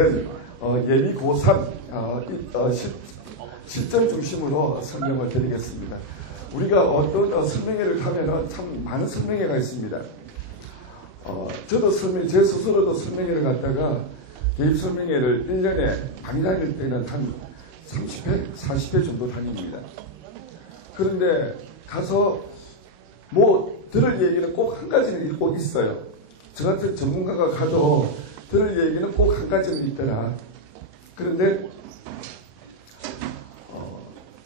이번에는 예비 고3 실전 중심으로 설명을 드리겠습니다. 우리가 어떤 설명회를 하면은 참 많은 설명회가 있습니다. 저도 제 스스로도 설명회를 갔다가 개입 설명회를 1년에 많이 다닐 때는 한 30회, 40회 정도 다닙니다. 그런데 가서 뭐 들을 얘기는 꼭 한 가지는 꼭 있어요. 저 같은 전문가가 가도 들을 얘기는 꼭 한 가지는 있더라. 그런데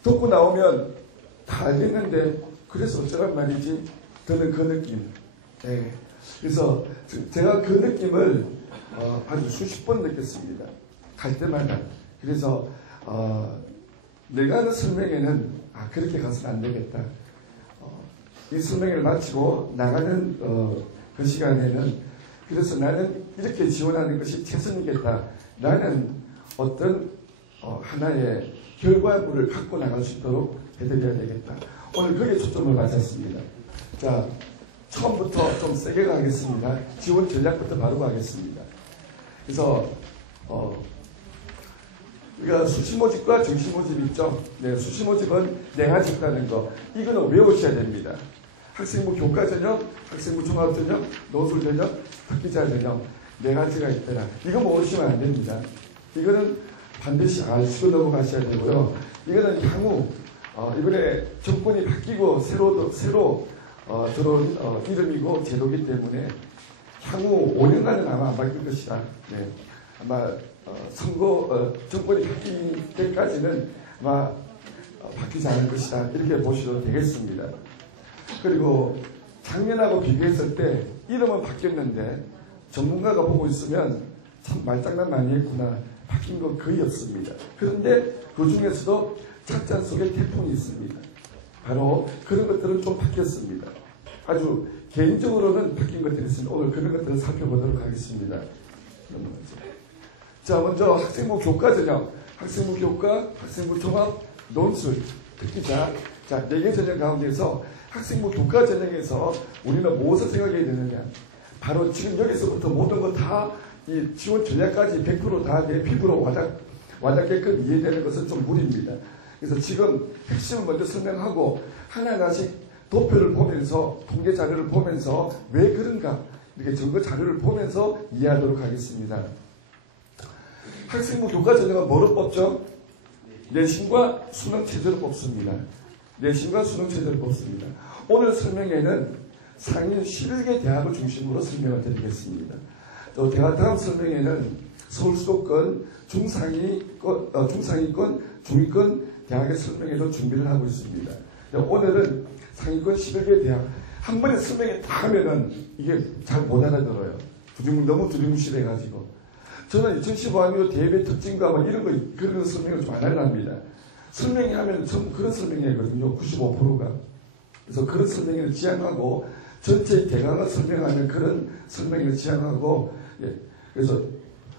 듣고 나오면 다 알겠는데 그래서 어쩌란 말이지. 저는 그 느낌. 네. 그래서 제가 그 느낌을 아주 수십 번 느꼈습니다. 갈 때마다. 그래서 내가 하는 설명회는 그렇게 가서는 안 되겠다. 이 설명회를 마치고 나가는 그 시간에는 그래서 나는 이렇게 지원하는 것이 최선이겠다. 나는 어떤 하나의 결과물을 갖고 나갈 수 있도록 해드려야 되겠다. 오늘 거기에 초점을 맞췄습니다. 자, 처음부터 좀 세게 가겠습니다. 지원 전략부터 바로 가겠습니다. 그래서 우리가 수시모집과 정시모집 있죠. 네, 수시모집은 네 가지 있다는 거. 이거는 외우셔야 됩니다. 학생부 교과 전형, 학생부 종합 전형, 노술 전형, 특기자 전형 네 가지가 있더라. 이거 모르시면 안 됩니다. 이거는 반드시 아시고 넘어가셔야 되고요. 이거는 향후 이번에 정권이 바뀌고 새로 들어온 이름이고 제도이기 때문에 향후 5년간은 아마 안 바뀔 것이다. 네. 아마 정권이 바뀔 때까지는 아마 바뀌지 않을 것이다. 이렇게 보셔도 되겠습니다. 그리고 작년하고 비교했을 때 이름은 바뀌었는데 전문가가 보고 있으면 참 말장난 많이 했구나. 바뀐 거 거의 없습니다. 그런데 그 중에서도 찻잔 속에 태풍이 있습니다. 바로 그런 것들은 좀 바뀌었습니다. 아주 개인적으로는 바뀐 것들이 있습니다. 오늘 그런 것들을 살펴보도록 하겠습니다. 자, 먼저 학생부 교과 전형, 학생부 교과, 학생부 종합, 논술, 특기자. 자, 4개 전형 가운데서 학생부 교과 전형에서 우리는 무엇을 생각해야 되느냐. 바로 지금 여기서부터 모든 거 다 이 지원 전략까지 100% 다 내 피부로 와닿게끔 이해되는 것은 좀 무리입니다. 그래서 지금 핵심을 먼저 설명하고 하나하나씩 도표를 보면서 통계 자료를 보면서 왜 그런가 이렇게 증거 자료를 보면서 이해하도록 하겠습니다. 학생부 교과 전형은 뭐로 뽑죠? 내신과 수능 체제로 뽑습니다. 내신과 수능 체제로 뽑습니다. 오늘 설명회는 상위 11개 대학을 중심으로 설명을 드리겠습니다. 또 다음 설명회는 서울 수도권 중상위권, 중위권 대학의 설명회도 준비를 하고 있습니다. 오늘은 상위권 11개 대학 한 번에 설명회 다 하면은 이게 잘 못 알아들어요. 너무 두리뭉실해가지고. 저는 2015학년 대입의 특징과 뭐 이런 거 그런 설명을 좀 안 하려합니다. 설명회 하면 전 그런 설명회거든요. 95%가. 그래서 그런 설명회를 지향하고 전체의 대강을 설명하는 그런 설명회를 지향하고 그래서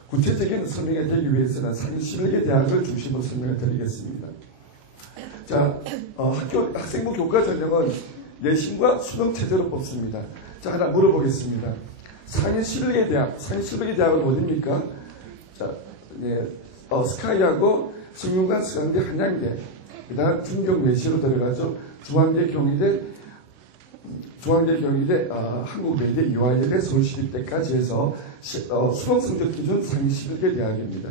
구체적인 설명이 되기 위해서는 상위 11개 대학을 중심으로 설명을 드리겠습니다. 자, 학생부 교과 전형은 내신과 수능 체제로 뽑습니다. 자, 하나 물어보겠습니다. 상위 11개 대학은 어디입니까? 자, 네, 스카이하고 성균관, 서강대, 한양대, 그 다음 중경 외시로 들어가죠. 중앙대, 경희대, 한국외대, 유아예대, 서울시립대까지 해서 수능 성적 기준 상위 11개 대학입니다.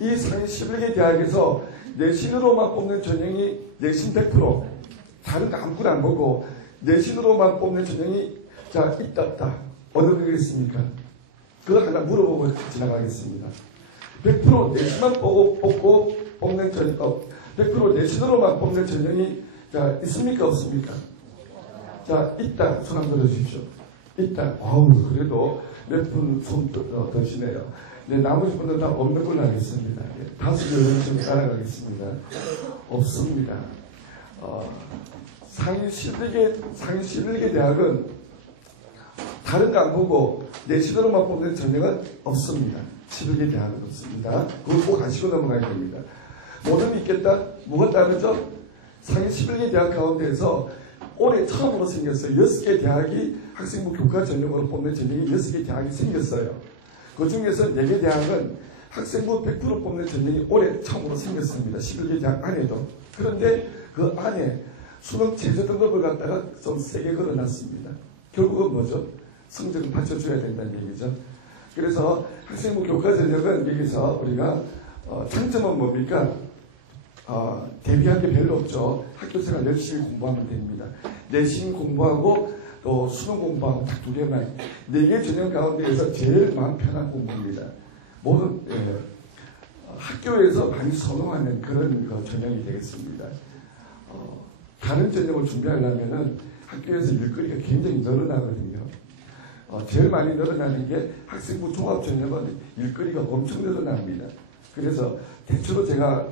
이 상위 11개 대학에서 내신으로만 뽑는 전형이 내신 100%, 다른 거 아무거나 안 보고 내신으로만 뽑는 전형이 있다 없다. 어느 게 있습니까? 그거 하나 물어보고 지나가겠습니다. 100% 내신만 뽑고 뽑는 전형, 100% 내신으로만 뽑는 전형이 있습니까 없습니까? 자, 있다. 손 한번 들어주십시오. 있다. 그래도 몇 분 손 드시네요. 네, 나머지 분들은 다 없는 걸로 하겠습니다. 다수 여러분 좀 따라가겠습니다. 없습니다. 상위 11개 대학은 다른 거 안 보고 내신으로만 뽑는 전형은 없습니다. 11개 대학은 없습니다. 그걸 꼭 아시고 넘어가야 됩니다. 뭐든 있겠다? 뭐가 다르죠? 상위 11개 대학 가운데에서 올해 처음으로 생겼어요. 6개 대학이 학생부 교과 전형으로 뽑는 전형이 6개 대학이 생겼어요. 그 중에서 4개 대학은 학생부 100% 뽑는 전형이 올해 처음으로 생겼습니다. 11개 대학 안에도. 그런데 그 안에 수능 최저 등급을 갖다가 좀 세게 걸어놨습니다. 결국은 뭐죠? 성적을 받쳐줘야 된다는 얘기죠. 그래서 학생부 교과 전형은 여기서 우리가 장점은 뭡니까? 대비할 게 별로 없죠. 학교생활 열심히 공부하면 됩니다. 내신 공부하고 또 수능 공부하고 딱 두 개만. 4개 전형 가운데에서 제일 마음 편한 공부입니다. 모든 학교에서 많이 선호하는 그런 전형이 되겠습니다. 다른 전형을 준비하려면은 학교에서 일거리가 굉장히 늘어나거든요. 제일 많이 늘어나는 게 학생부 종합 전형은 일거리가 엄청 늘어납니다. 그래서 대체로 제가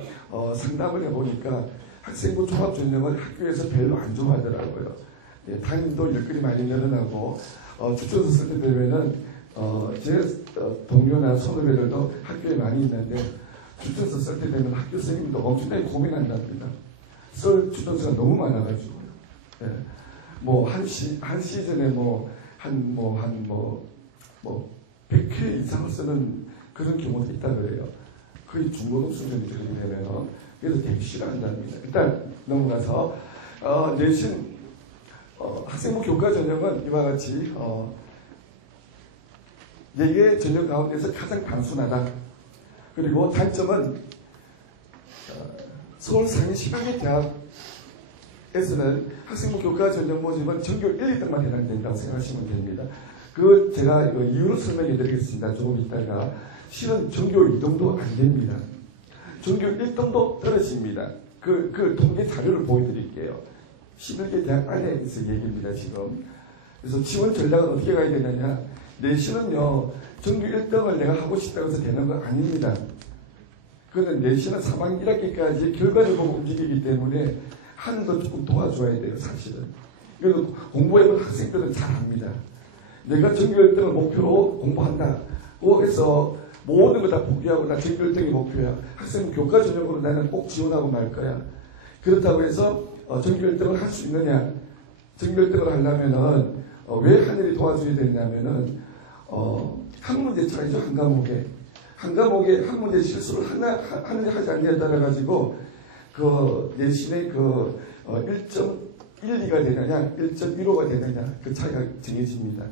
상담을 해보니까 학생부 종합 전형은 학교에서 별로 안 좋아하더라고요. 담임도 일거리 많이 늘어나고 추천서 쓸 때 되면은 제 동료나 선후배들도 학교에 많이 있는데 추천서 쓸 때 되면 학교 선생님도 엄청나게 고민한답니다. 쓸 추천서가 너무 많아가지고 한 시즌에 100회 이상을 쓰는 그런 경우도 있다 그래요. 거의 중고등 수준이 되게 되면 그래서 되게 싫어한답니다. 일단 넘어가서 내신 학생부 교과 전형은 이와 같이 4개 전형 가운데서 가장 단순하다. 그리고 단점은 서울 상위 10개 대학에서는 학생부 교과 전형 모집은 전교 1, 2등만 해당된다고 생각하시면 됩니다. 제가 이유를 설명해 드리겠습니다. 조금 있다가. 실은 전교 2등도 안 됩니다. 전교 1등도 떨어집니다. 그 통계 자료를 보여드릴게요. 11개 대학 안에서 얘기입니다, 지금. 그래서 지원 전략은 어떻게 가야 되느냐. 내신은요, 전교 1등을 내가 하고 싶다고 해서 되는 건 아닙니다. 그거는 내신은 3학년 1학기까지 결과를 보고 움직이기 때문에 하는 거 조금 도와줘야 돼요, 사실은. 이거 공부해본 학생들은 잘 압니다. 내가 전교 1등을 목표로 공부한다고 해서 모든 걸 다 포기하고 나 전교 1등이 목표야. 학생 교과 전형으로 나는 꼭 지원하고 말 거야. 그렇다고 해서 전교 1등을 할 수 있느냐. 전교 1등을 하려면은 왜 하늘이 도와줘야 되냐면은 한 문제 차이죠. 한 과목에 한 문제 실수를 하느냐 하지 않느냐에 따라 가지고 내신의 1.12가 되느냐 1.15가 되느냐 그 차이가 정해집니다.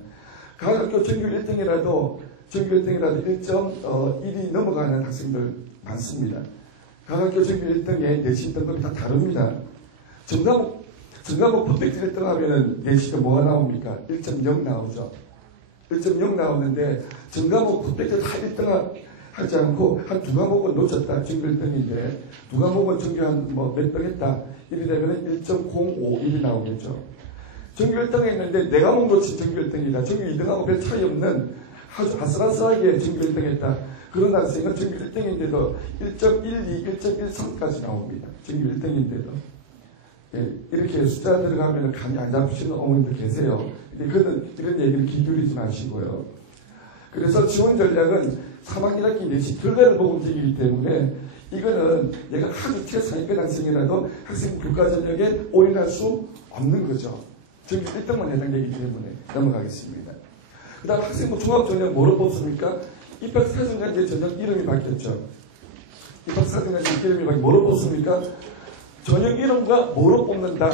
각 학교 전교 1등이라도 1.1이 넘어가는 학생들 많습니다. 각 학교 전교 1등의 내신 등급이 다 다릅니다. 전과목 퍼펙트 1등 하면은 내신은 뭐가 나옵니까? 1.0 나오죠. 1.0 나오는데 전과목 퍼펙트 다 1등 하지 않고 한 2과목은 놓쳤다. 전교 1등인데 2과목은 전교 몇 등 했다. 이래 되면 1.051이 나오겠죠. 전교 1등 했는데 4과목 놓친 전교 1등이다. 전교 2등하고 별 차이 없는 아주 아슬아슬하게 전교 1등 했다. 그런 학생은 전교 1등인데도 1.12, 1.13까지 나옵니다. 전교 1등인데도. 이렇게 숫자 들어가면 감이 안 잡히시는 어머님들 계세요. 이런 얘기를 기울이지 마시고요. 그래서 지원 전략은 3학년 1학기 내신 결과를 보고 움직이기 때문에 이거는 얘가 아주 최상위권 학생이라도 학생 교과 전형에 올인할 수 없는 거죠. 전교 1등만 해당되기 때문에 넘어가겠습니다. 그 다음 학생부 종합 전형 뭐로 뽑습니까? 입학사정관제 전형 이름이 바뀌었죠. 입학사정관제 이름이 바뀌었죠. 뭐로 뽑습니까? 전형 이름과 뭐로 뽑는다.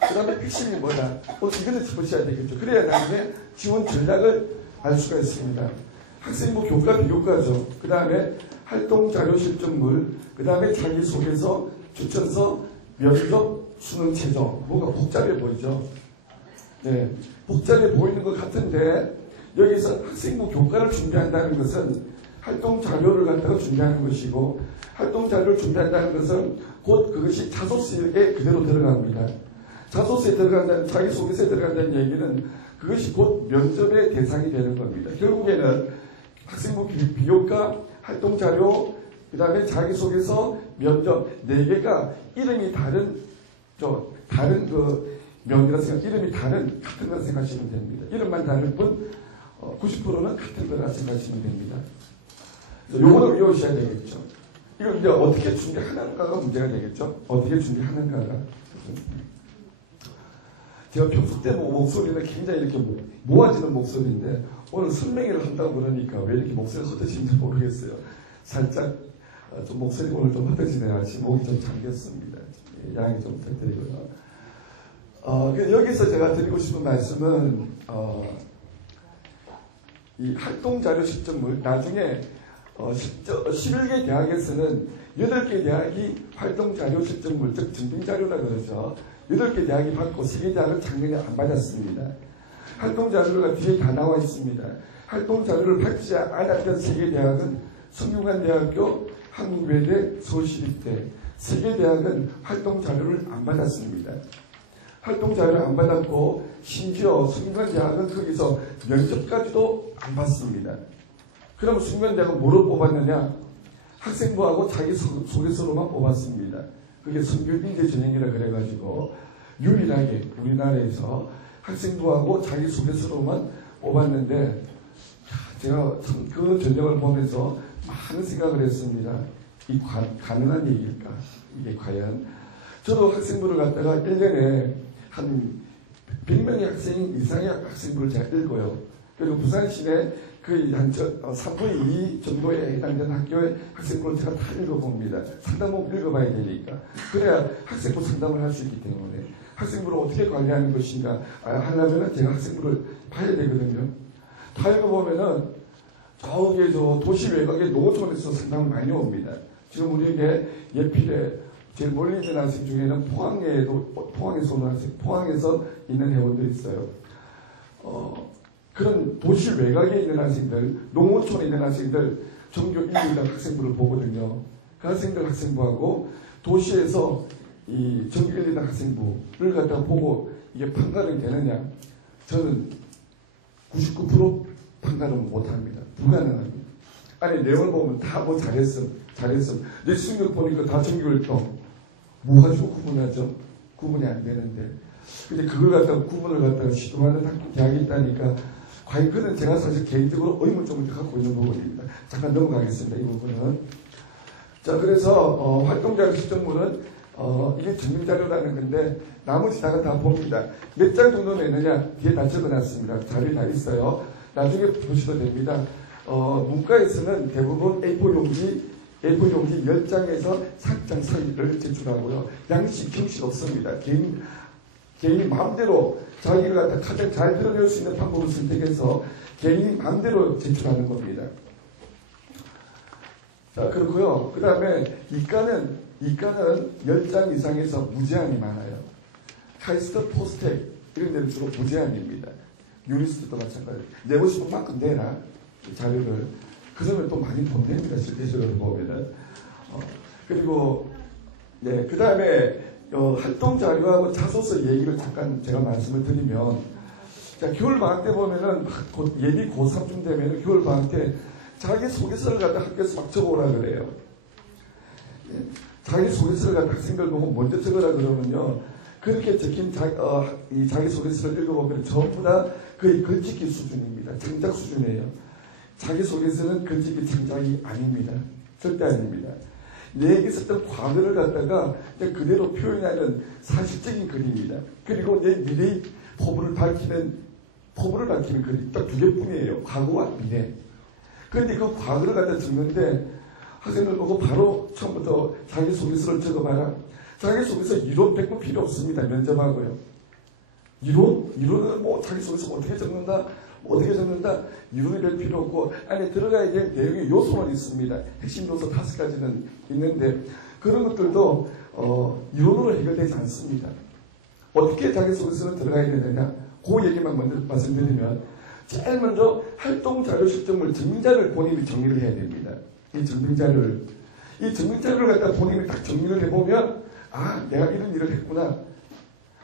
그 다음에 핵심이 뭐다. 이거는 짚으셔야 되겠죠. 그래야 나중에 지원 전략을 알 수가 있습니다. 학생부 교과 비교과죠. 그 다음에 활동자료 실전물, 그 다음에 자기소개서, 추천서, 면접, 수능 최저. 뭐가 복잡해 보이죠? 네, 복잡해 보이는 것 같은데 여기서 학생부 교과를 준비한다는 것은 활동자료를 갖다가 준비하는 것이고 활동자료를 준비한다는 것은 곧 그것이 자소서에 그대로 들어갑니다. 자소서에 들어간다는, 자기소개서에 들어간다는 얘기는 그것이 곧 면접의 대상이 되는 겁니다. 결국에는 학생부 비교과, 활동자료, 그 다음에 자기소개서, 면접 4개가 이름이 다른 명이라 이름이 같은 거라 생각하시면 됩니다. 이름만 다를 뿐 90%는 같은 거라 생각하시면 됩니다. 요거를 외우셔야 되겠죠. 이걸 이제 어떻게 준비하는가가 문제가 되겠죠. 어떻게 준비하는가가. 제가 평소 때 목소리는 굉장히 이렇게 모아지는 목소리인데 오늘 설명회를 한다고 그러니까 왜 이렇게 목소리가 헛되신지 모르겠어요. 살짝 좀 목소리 오늘 좀 흩어지네요. 아침 목이 좀 잠겼습니다. 양해 좀 부탁드리고요. 여기서 제가 드리고 싶은 말씀은 이 활동자료 실적물 나중에 11개 대학에서는 8개 대학이 활동자료 실적물 즉 증빙자료라고 그러죠. 8개 대학이 받고 3개 대학은 작년에 안 받았습니다. 활동자료가 뒤에 다 나와 있습니다. 활동자료를 받지 않았던 3개 대학은 성균관대학교, 한국외대, 서울시립대 3개 대학은 활동자료를 안 받았습니다. 활동자료를 안 받았고 심지어 성균관대학은 거기서 면접까지도 안 받습니다. 그럼 성균관대학은 뭐로 뽑았느냐? 학생부하고 자기 소개서로만 뽑았습니다. 그게 성교인재 전형이라 그래가지고 유일하게 우리나라에서 학생부하고 자기 소개서로만 뽑았는데 제가 참 그 전형을 보면서 많은 생각을 했습니다. 이 가능한 얘기일까? 이게 과연 저도 학생부를 갖다가 1년에 한 100명의 학생 이상의 학생부를 제가 읽어요. 그리고 부산시내 거의 한 3분의 2 정도에 해당되는 학교의 학생부를 제가 다 읽어봅니다. 상담은 읽어봐야 되니까. 그래야 학생부 상담을 할 수 있기 때문에 학생부를 어떻게 관리하는 것인가 하려면 제가 학생부를 봐야 되거든요. 다 읽어보면은 저기 도시 외곽의 농어촌에서 상담을 많이 옵니다. 지금 우리에게 예필에 제일 멀리 있는 학생 중에는 포항에서 오는 학생, 포항에서 있는 회원들이 있어요. 그런 도시 외곽에 있는 학생들, 농어촌에 있는 학생들, 전교 1, 2등 학생부를 보거든요. 그 학생들 학생부하고 도시에서 이 전교 1, 2등 학생부를 갖다가 보고 이게 판가름이 되느냐? 저는 99% 판가름 못합니다. 불가능합니다. 아니 내용을 보면 다 뭐 잘했음. 내 수능 보니까 다 전교 1등. 뭐 가지고 구분하죠? 구분이 안 되는데. 근데 그걸 갖다가 구분을 갖다가 시도하는 대학이 있다니까 과연 그는 제가 사실 개인적으로 의문점을 갖고 있는 부분입니다. 잠깐 넘어가겠습니다. 이 부분은. 자, 그래서 활동자료 실적물은 이게 증빙자료라는 건데 나머지 다가 다 봅니다. 몇 장 정도 내느냐 뒤에 다 적어놨습니다. 자료에 다 있어요. 나중에 보셔도 됩니다. 문과에서는 대부분 A4 용지 10장에서 4장 사이를 제출하고요. 양식, 형식 없습니다. 개인이 마음대로 자기가 갖다 가장 잘 드러낼 수 있는 방법을 선택해서 개인이 마음대로 제출하는 겁니다. 자, 그렇고요. 그 다음에 이과는 10장 이상에서 무제한이 많아요. 카이스트, 포스텍 이런 데는 주로 무제한입니다. 유니스트도 마찬가지로 내고 싶은 만큼 내라 자료를. 그러면 또 많이 돈 냅니다. 실제적으로 보면은. 그리고 네, 그 다음에 활동 자료하고 자소서 얘기를 잠깐 제가 말씀을 드리면, 자, 겨울 방학 때 보면은 예비 고3쯤 되면은 겨울 방학 때 자기 소개서를 갖다 학교에서 막 적어오라 그래요. 자기 소개서를 갖다 학생들 보고 먼저 적으라 그러면요. 그렇게 적힌 이 자기 소개서를 읽어보면 전부 다 거의 글짓기 수준입니다. 창작 수준이에요. 자기 소개서는 글짓기 창작이 아닙니다. 절대 아닙니다. 내게 있었던 과거를 갖다가 그대로 표현하는 사실적인 글입니다. 그리고 내 미래의 포부를 밝히는 글이 딱 2개뿐이에요. 과거와 미래. 그런데 그 과거를 갖다 적는데 학생들 보고 바로 처음부터 자기 소개서를 적어봐라. 자기 소개서 이론 100% 필요 없습니다. 면접하고요. 이론은 뭐 자기 소개서 어떻게 적는다? 이론이 별 필요 없고 안에 들어가야 될 내용의 요소는 있습니다. 핵심 요소 5가지는 있는데 그런 것들도 이론으로 해결되지 않습니다. 어떻게 자기 소개서는 들어가야 되느냐? 그 얘기만 먼저 말씀드리면 제일 먼저 활동자료 실적물 증빙자료를 본인이 정리를 해야 됩니다. 이 증빙자료를 갖다 본인이 딱 정리를 해보면 내가 이런 일을 했구나.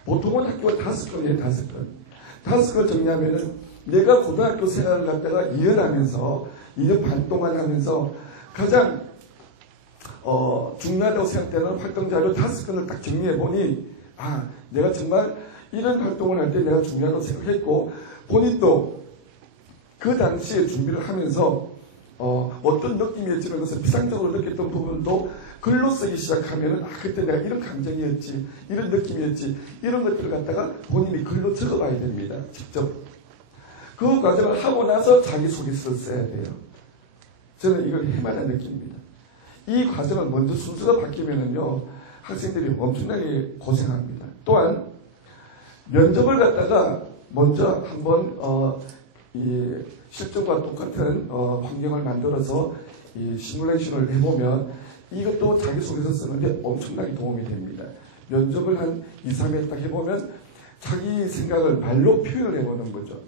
보통은 학교가 5건이에요. 5건 정리하면은 내가 고등학교 생활을 갖다가 2년 하면서 2년 반 동안 하면서 가장 중요하다고 생각되는 활동자료 5건을 딱 정리해보니 내가 정말 이런 활동을 할 때 내가 중요하다고 생각했고 본인도 그 당시에 준비를 하면서 어떤 느낌이었지는 것을 비상적으로 느꼈던 부분도 글로 쓰기 시작하면은 그때 내가 이런 감정이었지 이런 느낌이었지 이런 것들을 갖다가 본인이 글로 적어봐야 됩니다. 직접 그 과정을 하고 나서 자기소개서를 써야 돼요. 저는 이걸 해마다 느낍니다. 이 과정을 먼저 순서가 바뀌면은요, 학생들이 엄청나게 고생합니다. 또한, 면접을 갖다가 먼저 한번, 이 실전과 똑같은, 환경을 만들어서 이 시뮬레이션을 해보면 이것도 자기소개서 쓰는데 엄청나게 도움이 됩니다. 면접을 한 2, 3회 딱 해보면 자기 생각을 말로 표현을 해보는 거죠.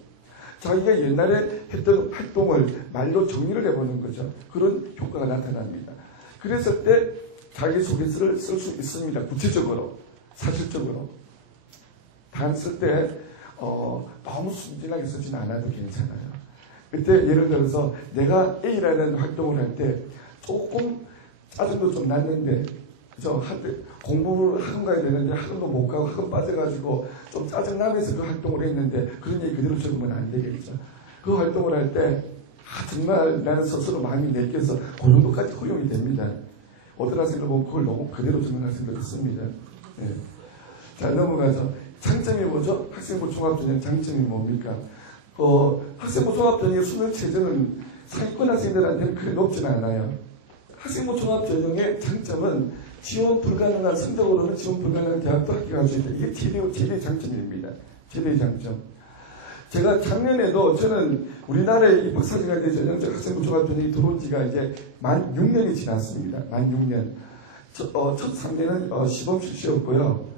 자기가 옛날에 했던 활동을 말로 정리를 해보는 거죠. 그런 효과가 나타납니다. 그랬을 때 자기소개서를 쓸 수 있습니다. 구체적으로, 사실적으로. 단 쓸 때 너무 순진하게 쓰진 않아도 괜찮아요. 그때 예를 들어서 내가 A라는 활동을 할 때 조금 짜증도 좀 났는데 공부를 학원 가야 되는데 학원도 못 가고 학원 빠져가지고 좀 짜증나면서 그 활동을 했는데 그런 얘기 그대로 적으면 안 되겠죠. 그 활동을 할 때 정말 나는 스스로 마음이 내껴서 그 정도까지 허용이 됩니다. 어떤 학생들 보면 그걸 너무 그대로 적는 학생들이 있습니다. 네. 자, 넘어가서 장점이 뭐죠? 학생부 종합전형 장점이 뭡니까? 학생부 종합전형의 수능 체제는 상위권 학생들한테는 그리 높지는 않아요. 학생부 종합전형의 장점은 지원 불가능한, 성적으로는 지원 불가능한 대학도 합격할 수 있다. 이게 최대의 장점입니다. 최대의 장점. 제가 작년에도 저는 우리나라의 입학사정학대 전형적 학생부 종합전형이 들어온 지가 이제 만 6년이 지났습니다. 만 6년. 첫 3년은 시범 출시였고요.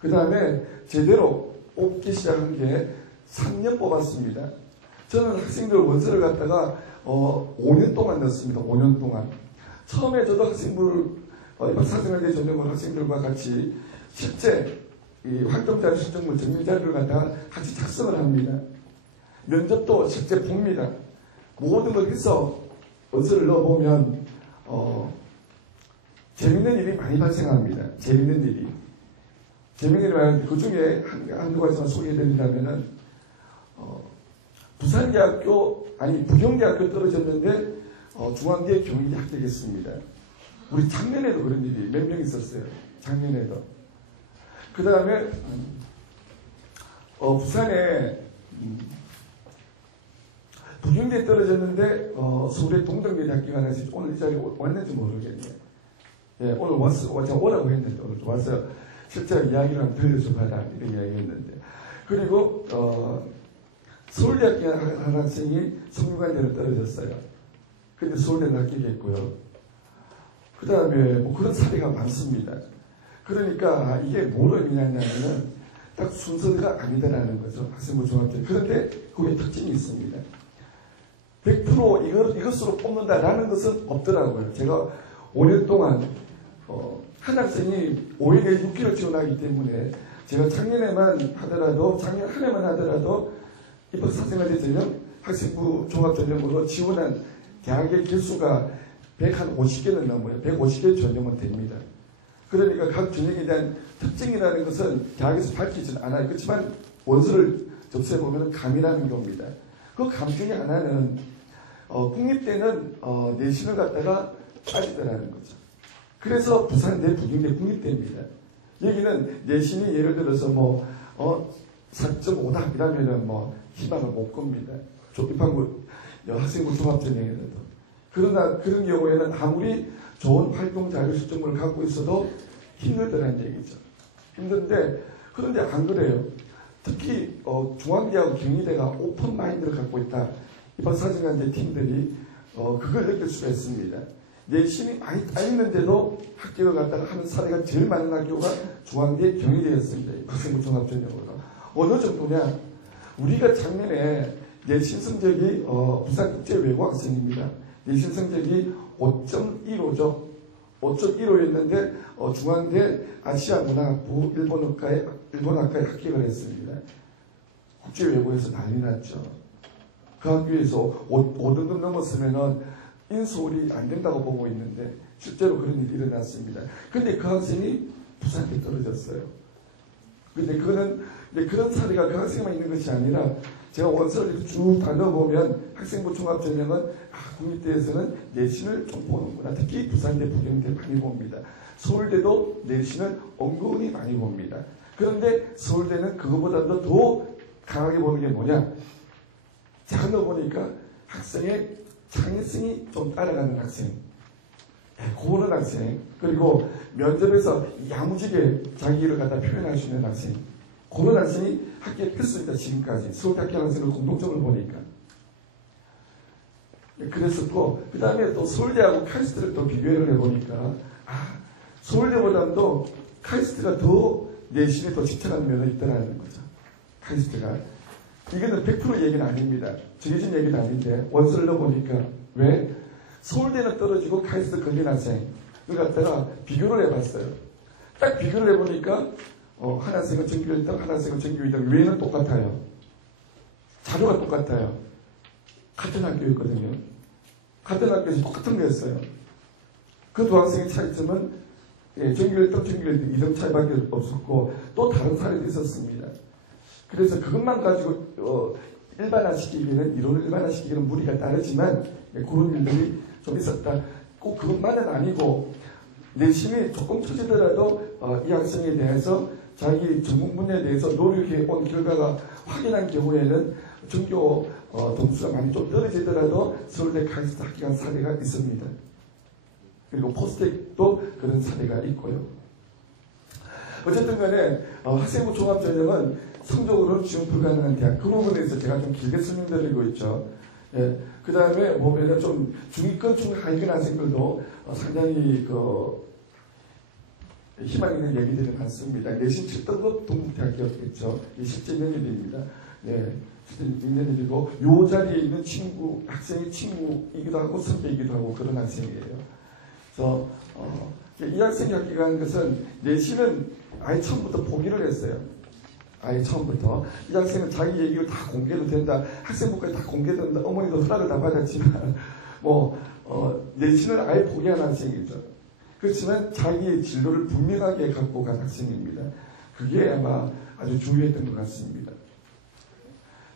그 다음에 제대로 뽑기 시작한 게 3년 뽑았습니다. 저는 학생들 원서를 갖다가 5년 동안 넣었습니다. 5년 동안. 처음에 저도 학생부를 입학사정학대 전형을 학생들과 같이 실제 이 활동자료 신청물 정리자료를 갖다가 같이 작성을 합니다. 면접도 실제 봅니다. 모든 걸 해서 원서를 넣어보면 재밌는 일이 많이 발생합니다. 재밌는 일이 많은데 그 중에 한두 가지만 소개해드린다면은 부경대학교 떨어졌는데 중앙대 경희대 합격했습니다. 우리 작년에도 그런 일이 몇 명 있었어요. 작년에도. 그 다음에 부산에 부경대에 떨어졌는데 서울에 동덕대에 합격하는지 오늘 이 자리에 왔는지 모르겠네요. 예, 오늘 왔어. 제가 오라고 했는데 오늘 와서 실제로 이야기를 한번 들려줘봐라 이런 이야기했는데 그리고 서울대학교 한 학생이 성균관대로 떨어졌어요. 근데 서울대는 합격했고요. 그 다음에 뭐 그런 사례가 많습니다. 그러니까 이게 뭘 의미하냐면은 딱 순서가 아니다라는 거죠. 학생부 종합전형. 그런데 그게 특징이 있습니다. 100% 이것으로 뽑는다라는 것은 없더라고요. 제가 5년 동안 한 학생이 5일에 6기를 지원하기 때문에 제가 작년 한 해만 하더라도 입학사정학대 전형 학생부 종합전형으로 지원한 대학의 개수가 150개는 넘어요. 150개 전형은 됩니다. 그러니까 각 전형에 대한 특징이라는 것은 대학에서 밝히지는 않아요. 그렇지만 원서를 접수해보면 감이 나는 겁니다. 그 감 중에 하나는 국립대는 내신을 갖다가 따지더라는 거죠. 그래서 부산대, 부경대 국립대입니다. 여기는 내신이 예를 들어서 4.5다 이라면은 희망을 못 겁니다. 입학부 학생부 종합전형에서도. 그러나 그런 경우에는 아무리 좋은 활동 자료 실정을 갖고 있어도 힘들더라는 얘기죠. 힘든데 그런데 안 그래요. 특히 중앙대하고 경희대가 오픈 마인드를 갖고 있다. 입학사정학대 팀들이 그걸 느낄 수가 있습니다. 내신이 많이 따있는데도 합격을 갖다가 하는 사례가 제일 많은 학교가 중앙대, 경희대였습니다. 학생부 종합전형으로. 어느 정도냐? 우리가 작년에 내신 성적이 부산국제외고학생입니다. 내신 성적이 5.15죠. 5.15였는데 중앙대 아시아문화학부 일본학과에 합격을 했습니다. 국제외고에서 난리 났죠. 그 학교에서 5등급 넘었으면은 인서울이 안 된다고 보고 있는데 실제로 그런 일이 일어났습니다. 근데 그 학생이 부산에 떨어졌어요. 근데 그런 사례가 그 학생만 있는 것이 아니라 제가 원서를 쭉 다 넣어보면 학생부 종합전형은 국립대에서는 내신을 좀 보는구나. 특히 부산대, 부경대 많이 봅니다. 서울대도 내신을 은근히 많이 봅니다. 그런데 서울대는 그것보다도 더 강하게 보는 게 뭐냐? 제가 넣어보니까 학생의 창의성이 좀 따라가는 학생. 그런 학생, 그리고 면접에서 야무지게 자기 일을 갖다 표현할 수 있는 학생, 그런 학생이 학교에 필수입니다. 지금까지 서울대 학교 학생을 공통점을 보니까 그랬었고, 그 다음에 또 서울대하고 카이스트를 또 비교를 해보니까 서울대보다도 카이스트가 더 내신에 더 집착하는 면이 있더라는 거죠. 카이스트가. 이거는 100% 얘기는 아닙니다. 정해진 얘기는 아닌데 원서를 넣어보니까 왜? 서울대는 떨어지고 카이스트 걸린 학생 그걸 갖다가 비교를 해봤어요. 딱 비교를 해보니까 한 학생은 전교 1등, 한 학생은 전교 2등, 외에는 똑같아요. 자료가 똑같아요. 같은 학교였거든요. 같은 학교에서 똑같은 거였어요. 그 두 학생의 차이점은 전교 1등, 전교 1등, 2등 차이밖에 없었고 또 다른 사례도 있었습니다. 그래서 그것만 가지고 일반화시키기는, 이론을 일반화시키기는 무리가 따르지만 그런 일들이 좀 있었다. 꼭 그것만은 아니고 내신이 조금 처지더라도 이 학생에 대해서 자기 전공 분야에 대해서 노력해 온 결과가 확인한 경우에는 전교 점수가 많이 좀 떨어지더라도 서울대 카이스트 합격한 사례가 있습니다. 그리고 포스텍도 그런 사례가 있고요. 어쨌든 간에 학생부 종합전형은 성적으로는 지원 불가능한 대학, 그 부분에 대해서 제가 좀 길게 설명드리고 있죠. 예, 그 다음에 보면은 좀 중위권, 중하위권 학생들도 상당히 희망 있는 얘기들이 많습니다. 내신 7등급 동국대학교였겠죠. 이 실제 있는 일입니다. 네, 실제 있는 일이고, 요 자리에 있는 친구, 학생의 친구이기도 하고 선배이기도 하고 그런 학생이에요. 그래서 이 학생이 합격한 것은 내신은 아예 처음부터 포기를 했어요. 아예 처음부터. 이 학생은 자기 얘기를 다 공개도 된다. 학생부까지 다 공개된다. 어머니도 허락을 다 받았지만 내신을 아예 포기한 학생이죠. 그렇지만 자기의 진로를 분명하게 갖고 간 학생입니다. 그게 아마 아주 중요했던 것 같습니다.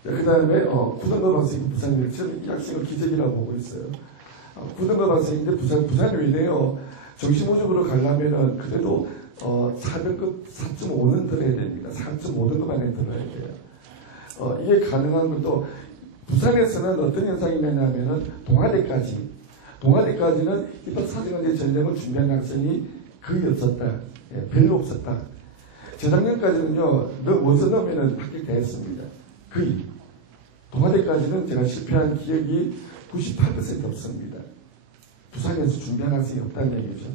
그 다음에 9등급 학생이 부산이에요. 저는 이 학생을 기적이라고 보고 있어요. 9등급 학생인데 부산이 왜래요? 정시모집으로 가려면은 그래도 4등급 4.5는 들어야 됩니다. 4.5등급 안에 들어야 돼요. 이게 가능한 것도 부산에서는 어떤 현상이 있냐면은 동아대까지는 입학사정관제 전형을 준비한 학생이 거의 없었다. 예, 별로 없었다. 재작년까지는요, 원서 넣으면 합격됐습니다. 거의. 동아대까지는 제가 실패한 기억이 98% 없습니다. 부산에서 준비한 학생이 없다는 얘기죠.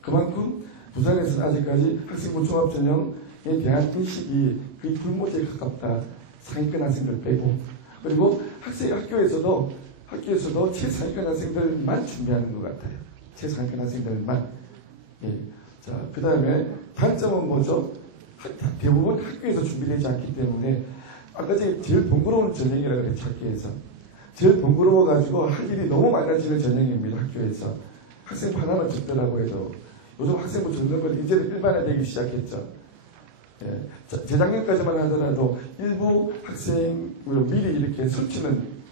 그만큼 부산에서는 아직까지 학생부 종합전형에 대한 인식이 거의 불모지에 가깝다. 상위권 학생들 빼고. 그리고 학교에서도 최상위권 학생들만 준비하는 것 같아요. 최상위권 학생들만. 예. 자, 그 다음에 단점은 뭐죠? 대부분 학교에서 준비되지 않기 때문에 아까 제일 번거로운 전형이라고 그랬죠. 학교에서. 제일 번거로워가지고 할 일이 너무 많아지는 전형입니다. 학교에서. 학생부 하나만 적더라고 해도. 요즘 학생부 적는 건 이제는 일반화되기 시작했죠. 예. 재작년까지만 하더라도 일부 학생을 미리 이렇게 설치는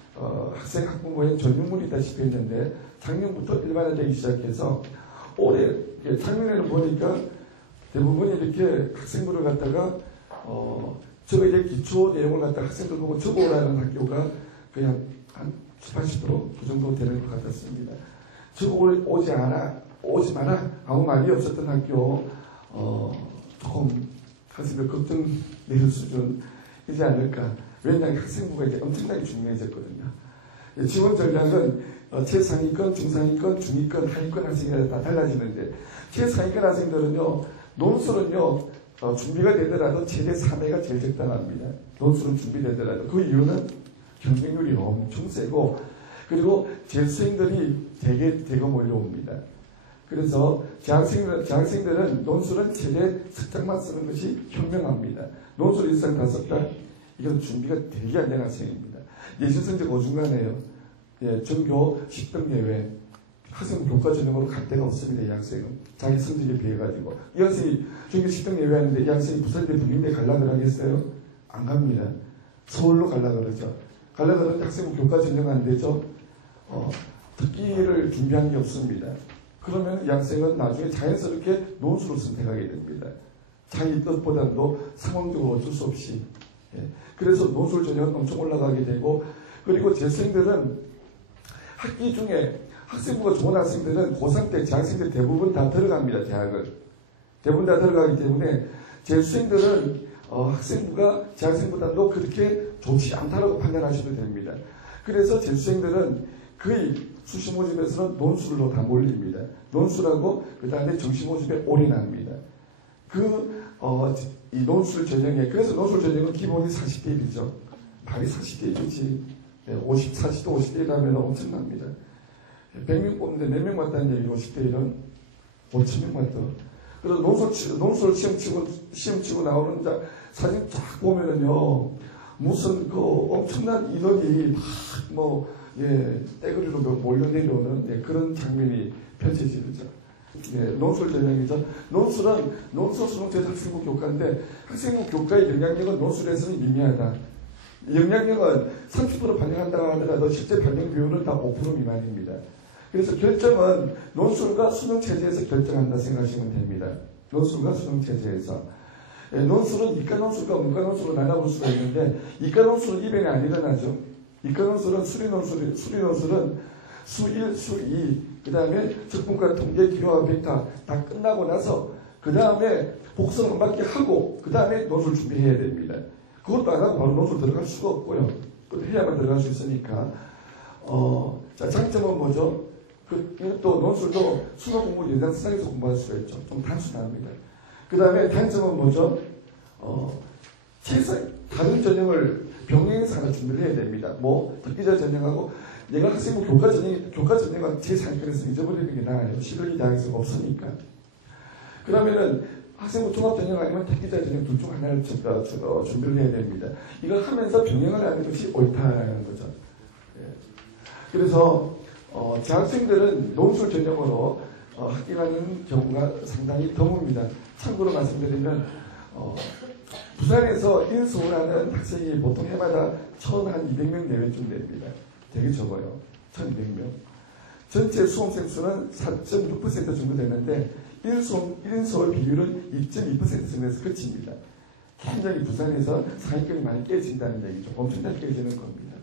학생 학부모의 전유물이다시피 했는데 작년부터 일반화되기 시작해서 올해 작년에는 보니까 대부분 이렇게 학생부를 갖다가 저거 이제 기초 내용을 갖다가 학생들 보고 적어오라는 학교가 그냥 한 70, 80% 그 정도 되는 것 같았습니다. 적어 오지 마라 아무 말이 없었던 학교 조금 학생들 걱정 내릴 수준이지 않을까. 왜냐하면 학생부가 이제 엄청나게 중요해졌거든요. 지원 전략은 최상위권, 중상위권, 중위권, 하위권 학생이 다 달라지는데 최상위권 학생들은요 논술은요 준비가 되더라도 최대 3회가 제일 적당합니다. 논술은 준비되더라도 그 이유는 경쟁률이 엄청 세고 그리고 재수생들이 되게 몰려옵니다. 그래서 재학생들은 논술은 최대 석장만 쓰는 것이 현명합니다. 논술 일상 다 썼다? 이건 준비가 되게 안 된 학생입니다. 내신 성적 어중간해요. 예, 전교 10등 내외. 학생 교과 전형으로 갈 데가 없습니다. 이 학생은. 자기 성적에 비해가지고. 이 학생이 전교 10등 내외 하는데 이 학생이 부산대 북인대 가려고 하겠어요? 안 갑니다. 서울로 가려고 그러죠. 가려고 그러는데 학생은 교과 전형 안 되죠. 특기를 준비한 게 없습니다. 그러면 이 학생은 나중에 자연스럽게 논술을 선택하게 됩니다. 자기 뜻보다도 상황적으로 어쩔 수 없이. 예. 그래서 논술 전형은 엄청 올라가게 되고 그리고 재수생들은 학기 중에 학생부가 좋은 학생들은 고3 때 재학생들 대부분 다 들어갑니다. 대학을. 대부분 다 들어가기 때문에 재수생들은 학생부가 재학생보다도 그렇게 좋지 않다라고 판단하셔도 됩니다. 그래서 재수생들은 거의 수시 모집에서는 논술로 다 몰립니다. 논술하고 그 다음에 정시 모집에 올인합니다. 이 논술 전형에, 그래서 논술 전형은 기본이 40대 1이죠. 말이 40대 1이지. 40대 50대 1하면 엄청납니다. 100명 뽑는데 몇 명 맞다는 얘기죠. 50대 1은 5,000명 맞다. 그래서 논술 시험 치고 나오는 사진 쫙 보면은요, 무슨 엄청난 인원이 떼거리로 몰려내려오는 그런 장면이 펼쳐지죠. 논술 전형이죠. 논술은 논술 수능 제도 학생부 교과인데 학생부 교과의 영향력은 논술에서는 미미하다. 영향력은 30% 반영한다 하더라도 실제 반영 비율은 다 5% 미만입니다. 그래서 결정은 논술과 수능 체제에서 결정한다 생각하시면 됩니다. 논술과 수능 체제에서. 논술은 이과 논술과 문과 논술로 나눠볼 수가 있는데 이과 논술은 이변이 안 일어나죠. 이과 논술은 수리 논술은 수 1, 수 2, 그 다음에 적분과 통계, 기호와 벡터 다 끝나고 나서 그 다음에 복성 맞게 하고 그 다음에 논술 준비해야 됩니다. 그것도 안 하고 바로 논술 들어갈 수가 없고요. 그것도 해야만 들어갈 수 있으니까. 장점은 뭐죠? 이것도 논술도 수능 공부 연장수상에서 공부할 수가 있죠. 좀 단순합니다. 그 다음에 단점은 뭐죠? 다른 전형을 병행해서 하나 준비를 해야 됩니다. 특기자 전형하고 내가 학생부 교과 전형은 제 상권에서 잊어버리는 게 나아요. 실력이 대학에서 없으니까. 그러면은 학생부 종합 전형 아니면 특기자 전형 둘 중 하나를 준비를 해야 됩니다. 이걸 하면서 병행을 하는 것이 옳다라는 거죠. 그래서 재학생들은 논술 전형으로 합격하는 경우가 상당히 드뭅니다. 참고로 말씀드리면 부산에서 인서울하는 학생이 보통 해마다 1,200명 내외쯤 됩니다. 되게 적어요. 1,200명. 전체 수험생 수는 4.6% 정도 되는데 인서울 비율은 2.2% 정도에서 그칩니다. 굉장히 부산에서 상위권이 많이 깨진다는 얘기죠. 엄청나게 깨지는 겁니다.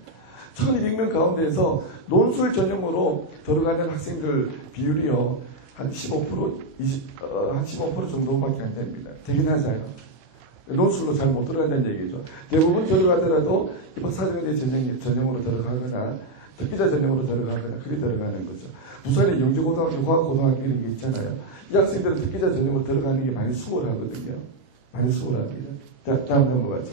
1,200명 가운데에서 논술 전형으로 들어가는 학생들 비율이요. 한 15%, 한 15% 정도밖에 안 됩니다. 되게 낮아요. 논술로 잘 못 들어간다는 얘기죠. 대부분 들어가더라도 입학사정대 전형으로 들어가거나 특기자 전형으로 들어가거나 그렇게 들어가는 거죠. 부산에 영주고등학교, 과학고등학교 이런 게 있잖아요. 이 학생들은 특기자 전형으로 들어가는 게 많이 수월하거든요. 많이 수월합니다. 자, 다음 넘어가죠.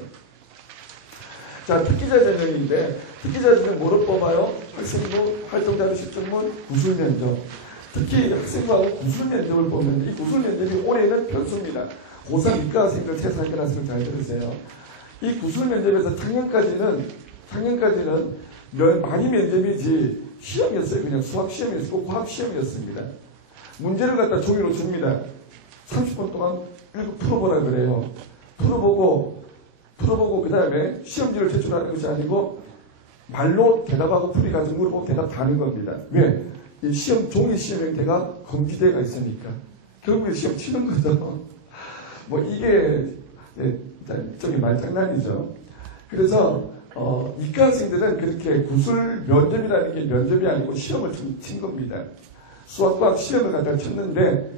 자, 특기자 전형인데 특기자 전형 뭐로 뽑아요? 학생부 활동자료 실전문 구술 면접. 특히 학생부하고 구술 면접을 보면 이 구술 면접이 올해는 변수입니다. 고3 이과 학생들, 최상위권 학생들 잘 들으세요. 이 구술 면접에서 작년까지는 많이 면접이지 시험이었어요. 그냥 수학 시험이었고 과학 시험이었습니다. 문제를 갖다 종이로 줍니다. 30분 동안 풀어보라 그래요. 풀어보고 그 다음에 시험지를 제출하는 것이 아니고 말로 대답하고 풀이 가지고 물어보고 대답 다 하는 겁니다. 왜? 이 종이 시험 형태가 검지대가 있으니까. 결국에 시험 치는 거죠. 이게 일종의 말장난이죠. 그래서 이과 학생들은 그렇게 구술 면접이라는 게 면접이 아니고 시험을 친 겁니다. 수학과학 시험을 갖다 쳤는데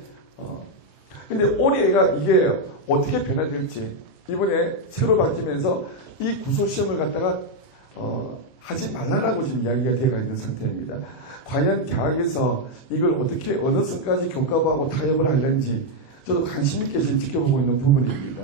근데 올해가 이게 어떻게 변화될지 이번에 새로 바뀌면서 이 구술 시험을 갖다가 하지 말라라고 지금 이야기가 되어 있는 상태입니다. 과연 대학에서 이걸 어떻게 어느 선까지 교과부하고 타협을 하려는지 저도 관심 있게 지금 지켜보고 있는 부분입니다.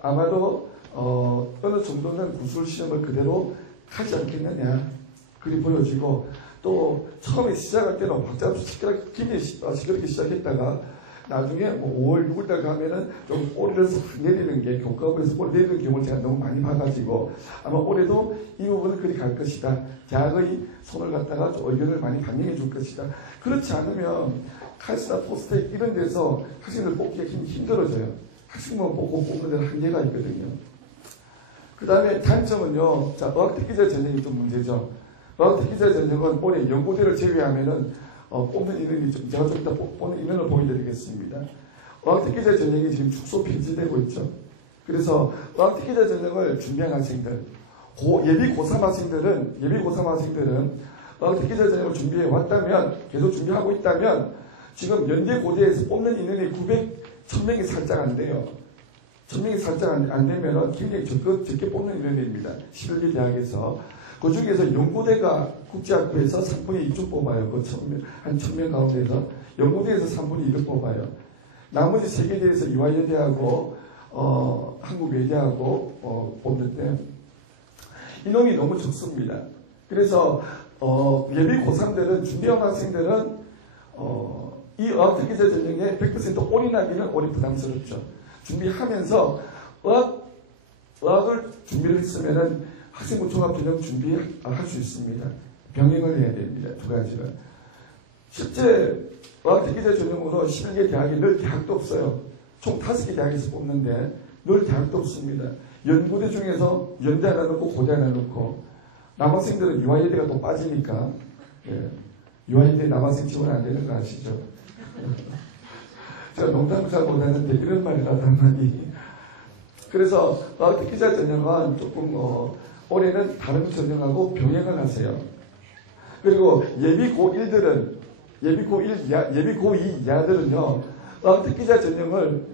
아마도 어느 정도는 구술 시험을 그대로 하지 않겠느냐 그리 보여지고 또 처음에 시작할 때는 박자없이 시끄럽게 시작했다가 나중에 5월 6월달 가면은 좀 꼬리를 싹 내리는 게 교과부에서 꼬리 내리는 경우를 제가 너무 많이 봐가지고 아마 올해도 이 부분은 그리 갈 것이다. 대학의 손을 갖다가 좀 의견을 많이 반영해 줄 것이다. 그렇지 않으면 칼스나 포스텍 이런 데서 학생들 뽑기가 힘들어져요. 학생만 뽑는 데는 한계가 있거든요. 그 다음에 단점은요. 자, 어학특기자 전형이 좀 문제죠. 어학특기자 전형은 올해 연고대를 제외하면은 뽑는 인원이 제가 좀 이따 뽑는 인원을 보여드리겠습니다. 어학특기자 전형이 지금 축소 폐지되고 있죠. 그래서 어학특기자 전형을 준비한 학생들, 예비 고3 학생들은 특기자 전형을 준비해 왔다면, 계속 준비하고 있다면, 지금 연대 고대에서 뽑는 인원이 1000명이 살짝 안 돼요. 1000명이 살짝 안 되면은 굉장히 적게 뽑는 인원입니다. 11개 대학에서. 그 중에서 연고대가 국제학부에서 3분의 2쪽 뽑아요. 그 한 1000명 가운데서. 연고대에서 3분의 2를 뽑아요. 나머지 3개 대에서 이화여대하고, 한국외대하고, 뽑는데, 인원이 너무 적습니다. 그래서, 예비 고3들은, 준비한 학생들은, 이 어학특기자 전형에 100% 올인하기는 오래 부담스럽죠. 준비하면서, 어학을 준비를 했으면은 학생부 종합전형 준비할 수 있습니다. 병행을 해야 됩니다. 두 가지가. 실제 어학특기자 전형으로 11개 대학이 늘 대학도 없어요. 총 5개 대학에서 뽑는데 늘 대학도 없습니다. 연고대 중에서 연대 하나 넣고 고대 하나 넣고 남학생들은 이화여대가 또 빠지니까 이화여대 남학생 지원 안 되는 거 아시죠? 제가 농담을 잘 못하는데 이런 말이라도 한마디. 그래서 어학특기자 전형은 조금 올해는 다른 전형하고 병행을 하세요. 그리고 예비 고1들은 예비 고2 이하들은요, 특기자 전형을,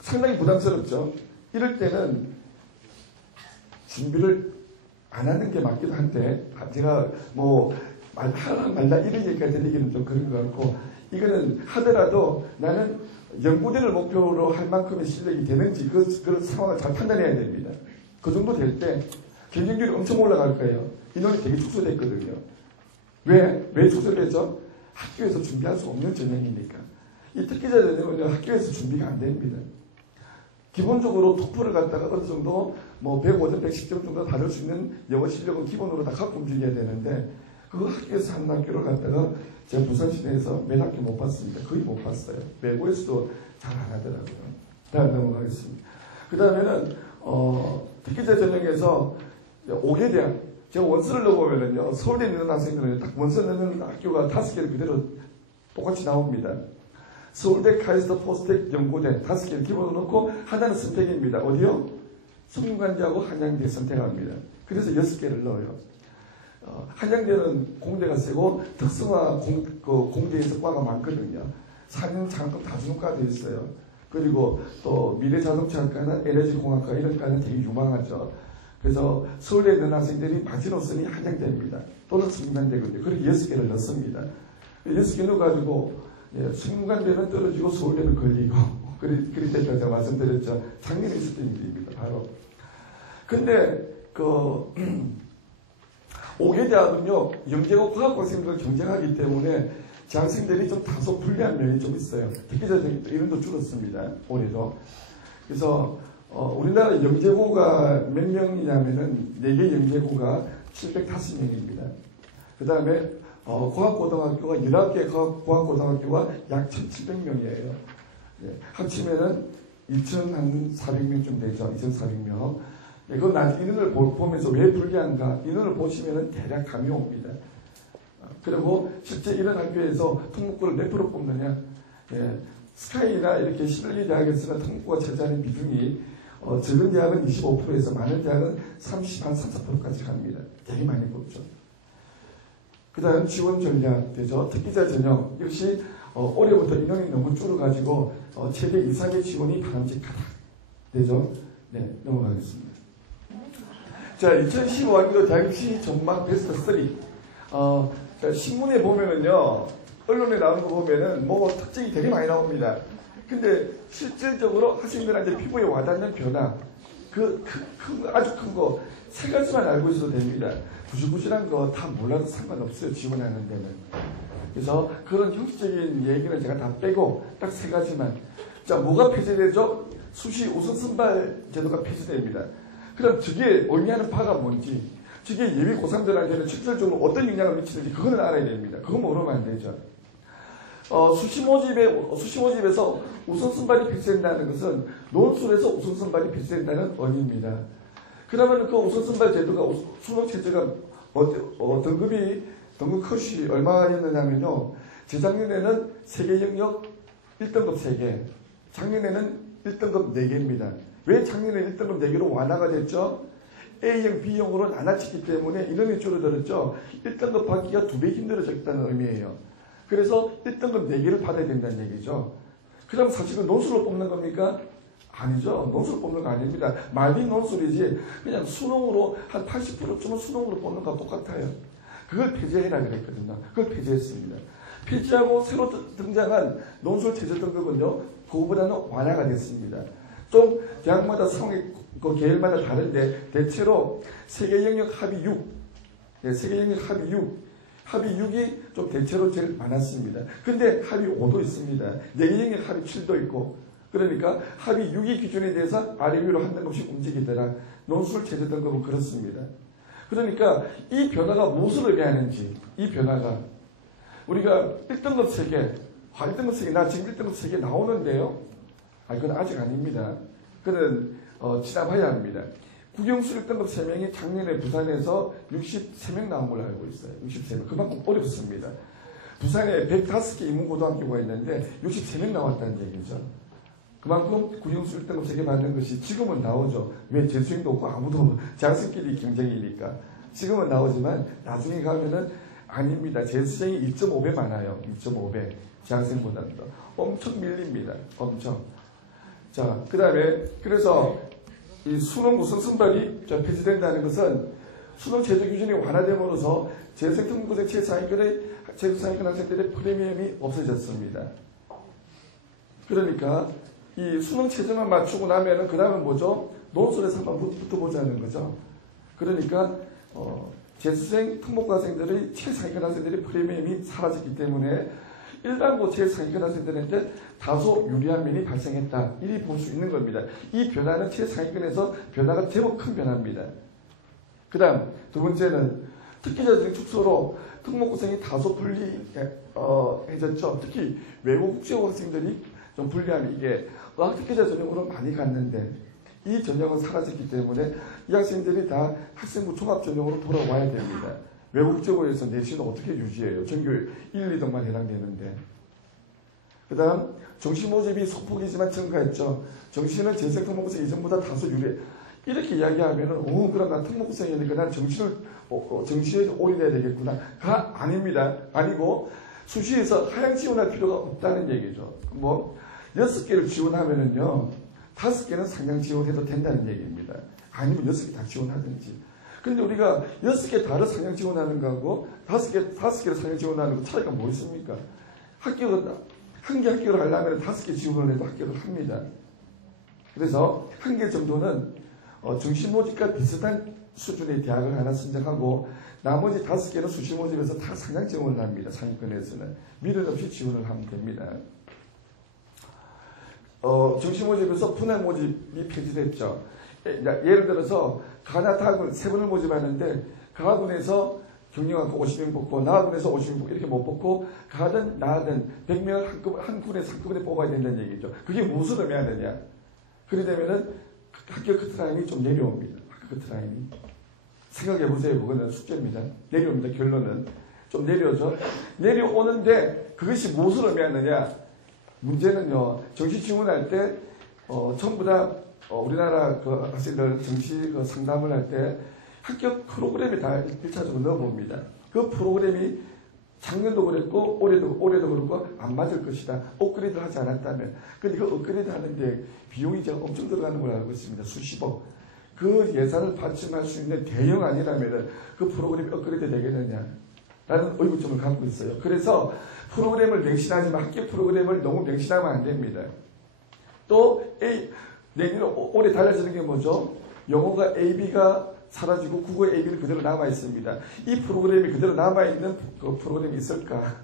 상당히 부담스럽죠. 이럴 때는 준비를 안 하는 게 맞기도 한데, 제가 하라 말라 이런 얘기까지 드리기는 좀 그런 것 같고, 이거는 하더라도 나는 연구대를 목표로 할 만큼의 실력이 되는지 그런 상황을 잘 판단해야 됩니다. 그 정도 될 때 경쟁률이 엄청 올라갈 거예요. 인원이 되게 축소됐거든요. 왜 축소되죠? 학교에서 준비할 수 없는 전형이니까. 이 특기자 전형은 학교에서 준비가 안 됩니다. 기본적으로 토플을 갖다가 어느 정도 105점, 110점 정도 다룰 수 있는 영어 실력은 기본으로 다 갖고 움직여야 되는데 그 학교에서 하는 학교를 갖다가 제가 부산 시내에서 몇 학교 못 봤습니다. 거의 못 봤어요. 외고에서도 잘 안 하더라고요. 다음 넘어가겠습니다. 그 다음에는 특기자 전형에서 5개 대학, 제가 원서를 넣어보면은요, 서울대 있는 학생들은 딱 원서 넣는 학교가 5개를 그대로 똑같이 나옵니다. 서울대, 카이스트, 포스텍, 연고대 5개를 기본으로 넣고 하나는 선택입니다. 어디요? 성균관대하고 한양대 선택합니다. 그래서 6개를 넣어요. 한양대는 공대가 세고 특성화 공대에서 과가 많거든요. 4년 장학금 다 주는 과도 있어요. 그리고 또 미래자동차학과나 에너지공학과 이런 과는 되게 유망하죠. 그래서 서울대에 있는 학생들이 마지노선이 한양대입니다. 또는 성균관대거든요. 그래서 6개를 넣습니다. 6개 넣어가지고 성균관대는 떨어지고 서울대는 걸리고 그랬다고 제가 말씀드렸죠. 작년에 있었던 일입니다. 바로. 근데 5개 대학은요, 영재고 과학고생들과 경쟁하기 때문에 재학생들이 좀 다소 불리한 면이 좀 있어요. 특기자 이런도 줄었습니다. 올해도. 그래서 우리나라 영재고가 몇 명이냐면은 4개 영재고가 705명입니다. 그 다음에 고학고등학교가 19개 고학고등학교가 약 1,700명이에요. 합치면은 2,400명쯤 되죠. 2,400명. 그건 인원을 보면서 왜 불리한가? 인원을 보시면은 대략 감이 옵니다. 그리고 실제 이런 학교에서 특목고를 몇 프로 뽑느냐? 스카이나 이렇게 11개 대학에서는 특목고가 차지하는 비중이 적은 대학은 25%에서 많은 대학은 34%까지 갑니다. 되게 많이 뽑죠. 그 다음 지원 전략 되죠. 특기자 전형. 역시 올해부터 인원이 너무 줄어가지고 최대 이상의 지원이 바람직하다. 되죠. 네, 넘어가겠습니다. 자, 2015학년도 대학입시 전망 베스트 3. 신문에 보면은요, 언론에 나오는 거 보면은 특징이 되게 많이 나옵니다. 근데 실질적으로 학생들한테 피부에 와닿는 변화, 아주 큰 거, 3가지만 알고 있어도 됩니다. 구질구질한 거 다 몰라도 상관없어요, 지원하는 데는. 그래서 그런 형식적인 얘기는 제가 다 빼고 딱 3가지만. 자, 뭐가 폐지되죠? 수시 우선 선발 제도가 폐지됩니다. 그럼 저게 의미하는 바가 뭔지, 저게 예비 고3들한테는 실질적으로 어떤 영향을 미치는지 그거는 알아야 됩니다. 그거 모르면 안 되죠. 수시 모집에서 우선 선발이 폐지된다는 것은 논술에서 우선 선발이 폐지된다는 의미입니다. 그러면 그 우선 선발 제도가 수능 체제가 등급 컷이 얼마였느냐면요. 재작년에는 세계 영역 1등급 3개, 작년에는 1등급 4개입니다. 왜 작년에 1등급 4개로 완화가 됐죠? A형, B형으로 나눠지기 때문에 인원이 줄어들었죠. 1등급 받기가 2배 힘들어졌다는 의미예요. 그래서 1등급 4개를 받아야 된다는 얘기죠. 그럼 사실은 논술로 뽑는 겁니까? 아니죠. 논술로 뽑는 거 아닙니다. 말린 논술이지 그냥 수능으로 한 80%쯤은 수능으로 뽑는 거와 똑같아요. 그걸 폐지해라 그랬거든요. 그걸 폐지했습니다. 폐지하고 새로 등장한 논술 최저 등급은요, 그거보다는 완화가 됐습니다. 좀 대학마다 상황이 그 계열마다 다른데 대체로 세계 영역 합의 6, 세계 영역 합의 6, 합의 6이 좀 대체로 제일 많았습니다. 근데 합의 5도 있습니다. 4개 영역 합의 7도 있고, 그러니까 합의 6위 기준에 대해서 아래 위로 한 등급씩 움직이더라. 논술 최저 등급은 그렇습니다. 그러니까 이 변화가 무엇을 의미하는지, 이 변화가 우리가 1등급 3개, 1등급 3개, 나 지금 1등급 3개 나오는데요. 그건 아직 아닙니다. 그는 지나봐야 합니다. 국영수 1등급 3명이 작년에 부산에서 63명 나온 걸로 알고 있어요. 63명. 그만큼 어렵습니다. 부산에 105개 인문고등학교가 있는데 63명 나왔다는 얘기죠. 그만큼 국영수 1등급 3개 받는 것이 지금은 나오죠. 왜 재수생도 없고 아무도 재학생끼리 경쟁이니까. 지금은 나오지만 나중에 가면은 아닙니다. 재수생이 1.5배 많아요. 1.5배. 재학생보다는 더. 엄청 밀립니다. 엄청. 자, 그 다음에 그래서 이 수능 우선 선발이 폐지된다는 것은 수능 제도 규정이 완화됨으로써 재수생 특목고생 재수상위권 학생들의 프리미엄이 없어졌습니다. 그러니까 이 수능 체제만 맞추고 나면은 그 다음은 뭐죠? 논술에서 한번 붙어보자는 거죠. 그러니까 재수생 특목고생들의 최상위권 학생들의 프리미엄이 사라졌기 때문에 일반고 최상위권 학생들한테 다소 유리한 면이 발생했다. 이리 볼 수 있는 겁니다. 이 변화는 최상위권에서 변화가 제법 큰 변화입니다. 그 다음 두 번째는 특기자적인 축소로 특목고생이 다소 불리해졌죠. 특히 외국 국제고 학생들이 좀 불리함이 이게 특기자 전형으로 많이 갔는데 이 전형은 사라졌기 때문에 이 학생들이 다 학생부 종합 전형으로 돌아와야 됩니다. 외국 국제고에서 내신은 어떻게 유지해요? 전교 1, 2등만 해당되는데. 그 다음 정시 모집이 소폭이지만 증가했죠. 정시는 재수생 특목고생 이전보다 다소 유리해. 이렇게 이야기하면은 그럼 난 특목고생이니까 난 정시에 올인해야 되겠구나.가 아닙니다. 아니고 수시에서 하향 지원할 필요가 없다는 얘기죠. 6개를 지원하면은요 5개는 상향 지원해도 된다는 얘기입니다. 아니면 6개 다 지원하든지. 근데 우리가 6개 다를 상향 지원하는 거하고 5개를 상향 지원하는 거 차이가 뭐 있습니까? 한 개 학교를 하려면 5개 지원을 해도 학교를 합니다. 그래서 한 개 정도는 정시 모집과 비슷한 수준의 대학을 하나 선정하고 나머지 5개는 수시 모집에서 다 상향 지원을 합니다. 상위권에서는. 미련 없이 지원을 하면 됩니다. 정시 모집에서 분할 모집이 폐지됐죠. 예를 들어서 가나다학원 3분을 모집하는데 그 학원에서 경영학과 50명 뽑고 나학원에서 50명 뽑고 이렇게 못 뽑고 가든 나든 100명을 한 군에서 한꺼번에 뽑아야 된다는 얘기죠. 그게 무슨 의미하느냐. 그러게 되면은 학교 커트라인이 좀 내려옵니다. 학교 커트라인이. 생각해보세요. 그거는 숙제입니다. 내려옵니다. 결론은. 좀 내려오죠. 내려오는데 그것이 무엇을 의미하느냐. 문제는요. 정시 지원할 때 전부 다 우리나라 그 학생들 정시 그 상담을 할 때 합격 프로그램에 다 1차적으로 넣어봅니다. 그 프로그램이 작년도 그랬고 올해도 그렇고 안 맞을 것이다. 업그레이드를 하지 않았다면. 근데 그 업그레이드 하는데 비용이 제가 엄청 들어가는 걸 알고 있습니다. 수십억. 그 예산을 받침할 수 있는 대형 아니라면 그 프로그램이 업그레이드 되겠느냐. 라는 의구점을 갖고 있어요. 그래서 프로그램을 맹신하지만 합격 프로그램을 너무 맹신하면 안 됩니다. 또 내년 올해 달라지는 게 뭐죠? 영어가 AB가 사라지고 국어 AB는 그대로 남아있습니다. 이 프로그램이 그대로 남아있는 그 프로그램이 있을까?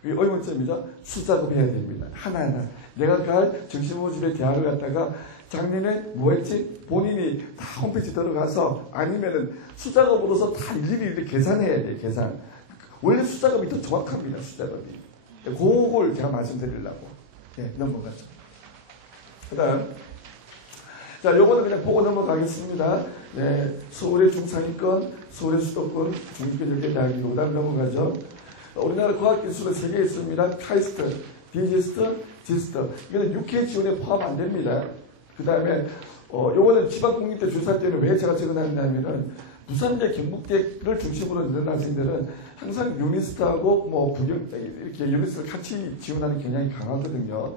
그게 의문점이죠. 수작업해야 됩니다. 하나하나. 내가 갈 정시모집의 대학을 갖다가 작년에 뭐 했지? 본인이 다 홈페이지 들어가서 아니면은 수작업으로서 다 일일이 계산해야 돼. 계산. 원래 수작업이 더 정확합니다. 수작업이. 그걸 제가 말씀드리려고. 넘어가죠. 그 다음. 자, 요거는 그냥 보고 넘어가겠습니다. 서울의 중상위권, 서울의 수도권, 중위권 10개 대학이고, 그 다음 넘어가죠. 우리나라 과학기술은 3개 있습니다. 카이스트, 디지스트, 지스트. 이거는 6회 지원에 포함 안 됩니다. 그 다음에, 요거는 지방국립대 조사 때는 왜 제가 적어놨냐면은 부산대, 경북대를 중심으로 있는 학생들은 항상 유니스트하고 뭐 부경 이렇게 유니스트를 같이 지원하는 경향이 강하거든요.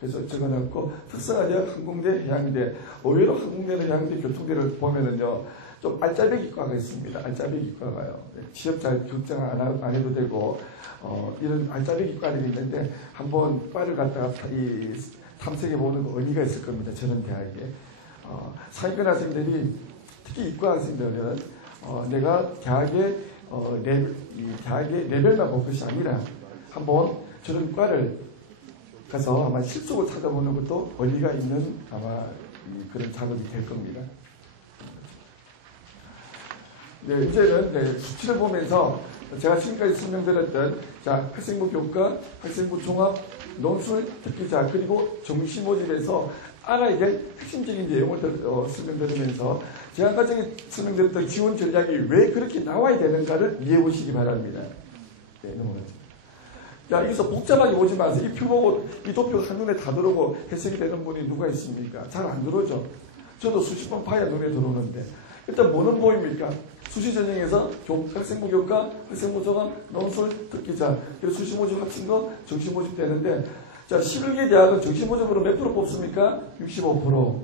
그래서 적어놨고 특성화대학, 항공대, 해양대, 의외로 항공대나 해양대, 교통대를 보면은요 좀 알짜배기과가 있습니다. 알짜배기과가요. 취업 잘 걱정 안 해도 되고 이런 알짜배기과들이 있는데 한번 과를 갖다가 탐색해 보는 의미가 있을 겁니다. 저런 대학에 상위권 학생들이 특히 이과 학생들은 내가 대학의 레벨만 볼 것이 아니라 한번 저런 과를 가서 아마 실속을 찾아보는 것도 의미가 있는 아마 그런 작업이 될 겁니다. 네, 이제는 수치를 보면서 제가 지금까지 설명드렸던 학생부 교과, 학생부 종합, 논술, 특기자 그리고 정시 모집에서 알아야 될 핵심적인 내용을 설명드리면서 제가 아까 전에 설명드렸던 지원 전략이 왜 그렇게 나와야 되는가를 이해해 보시기 바랍니다. 네, 넘어가죠. 자, 여기서 복잡하게 보지 마세요. 이 표 보고 이 도표 한눈에 다 들어오고 해석이 되는 분이 누가 있습니까? 잘 안 들어오죠. 저도 수십 번 봐야 눈에 들어오는데 일단 뭐는 보입니까? 수시 전형에서 학생부 교과, 학생부 종합, 논술, 특기자 그래서 수시 모집 합친 거 정시 모집 되는데 자, 11개 대학은 정시 모집으로 몇 프로 뽑습니까? 65%.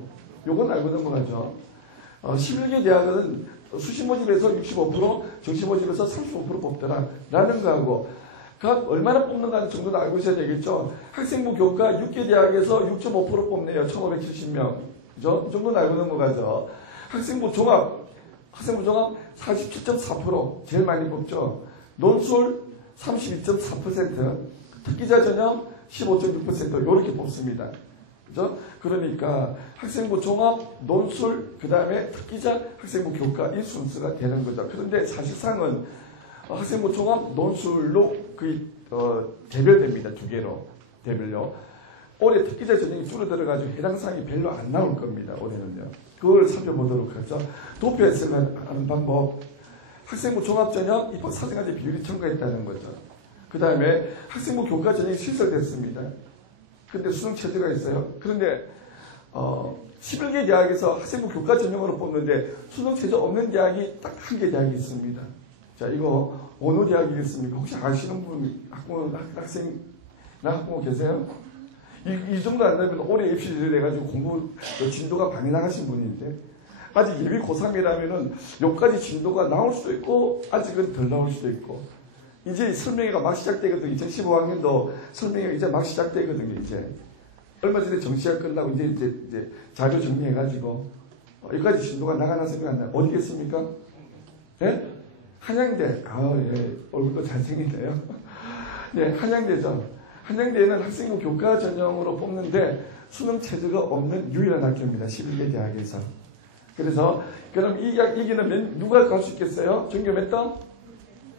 요건 알고 넘어가죠. 11개 대학은 수시 모집에서 65%, 정시 모집에서 35% 뽑더라. 라는 거하고 각 얼마나 뽑는가 정도는 알고 있어야 되겠죠. 학생부 교과 6개 대학에서 6.5% 뽑네요. 1570명. 그죠? 이 정도는 알고 넘어가죠. 학생부 종합 47.4% 제일 많이 뽑죠. 논술 32.4%, 특기자 전형 15.6% 이렇게 뽑습니다. 그죠? 그러니까 학생부 종합, 논술, 그 다음에 특기자, 학생부 교과 이 순서가 되는 거죠. 그런데 사실상은 학생부 종합, 논술로 거의 대별됩니다. 두 개로 대별요. 올해 특기자 전형이 줄어들어가지고 해당 사항이 별로 안 나올 겁니다. 올해는요. 그걸 살펴보도록 하죠. 도표 해석하는 방법. 학생부 종합 전형 입학 사정과제 비율이 증가했다는 거죠. 그 다음에 학생부 교과 전형이 신설됐습니다. 근데 수능 체제가 있어요. 그런데 11개 대학에서 학생부 교과 전형으로 뽑는데 수능 체제 없는 대학이 딱 한 개 대학이 있습니다. 자, 이거 어느 대학이겠습니까? 혹시 아시는 분 학생이나 학부모 계세요? 이 정도 안 되면 올해 입시를 해가지고 공부 진도가 많이 나가신 분인데 아직 예비 고3이라면은 여기까지 진도가 나올 수도 있고 아직은 덜 나올 수도 있고 이제 설명회가 막 시작되거든요. 2015학년도 설명회가 이제 막 시작되거든요. 이제 얼마 전에 정시가 끝나고 이제 자료 정리해가지고 여기까지 진도가 나가나 생각 안 나요. 어디겠습니까? 네? 한양대. 예. 얼굴도 잘생겼네요. 네, 한양대죠. 한양대는 학생부 교과 전형으로 뽑는데 수능 체제가 없는 유일한 학교입니다. 11개 대학에서. 그래서 그럼 이기는 누가 갈 수 있겠어요? 전교 몇 등?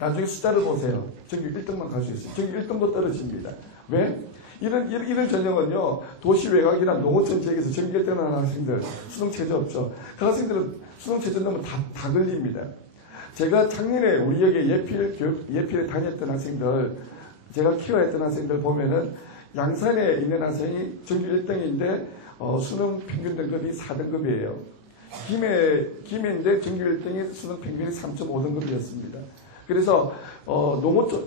나중에 숫자를 보세요. 전교 1등만 갈 수 있어요. 전교 1등도 떨어집니다. 왜? 이런 전형은요, 도시 외곽이나 농어촌 지역에서 전교 1등을 하는 학생들, 수능 체제 없죠. 그 학생들은 수능 체제 넣으면 다 걸립니다. 제가 작년에 우리 역에 예필에 다녔던 학생들, 제가 키워했던 학생들 보면은 양산에 있는 학생이 전교 1등인데 수능 평균 등급이 4등급이에요. 김해인데 전교 1등이 수능 평균이 3.5등급이었습니다. 그래서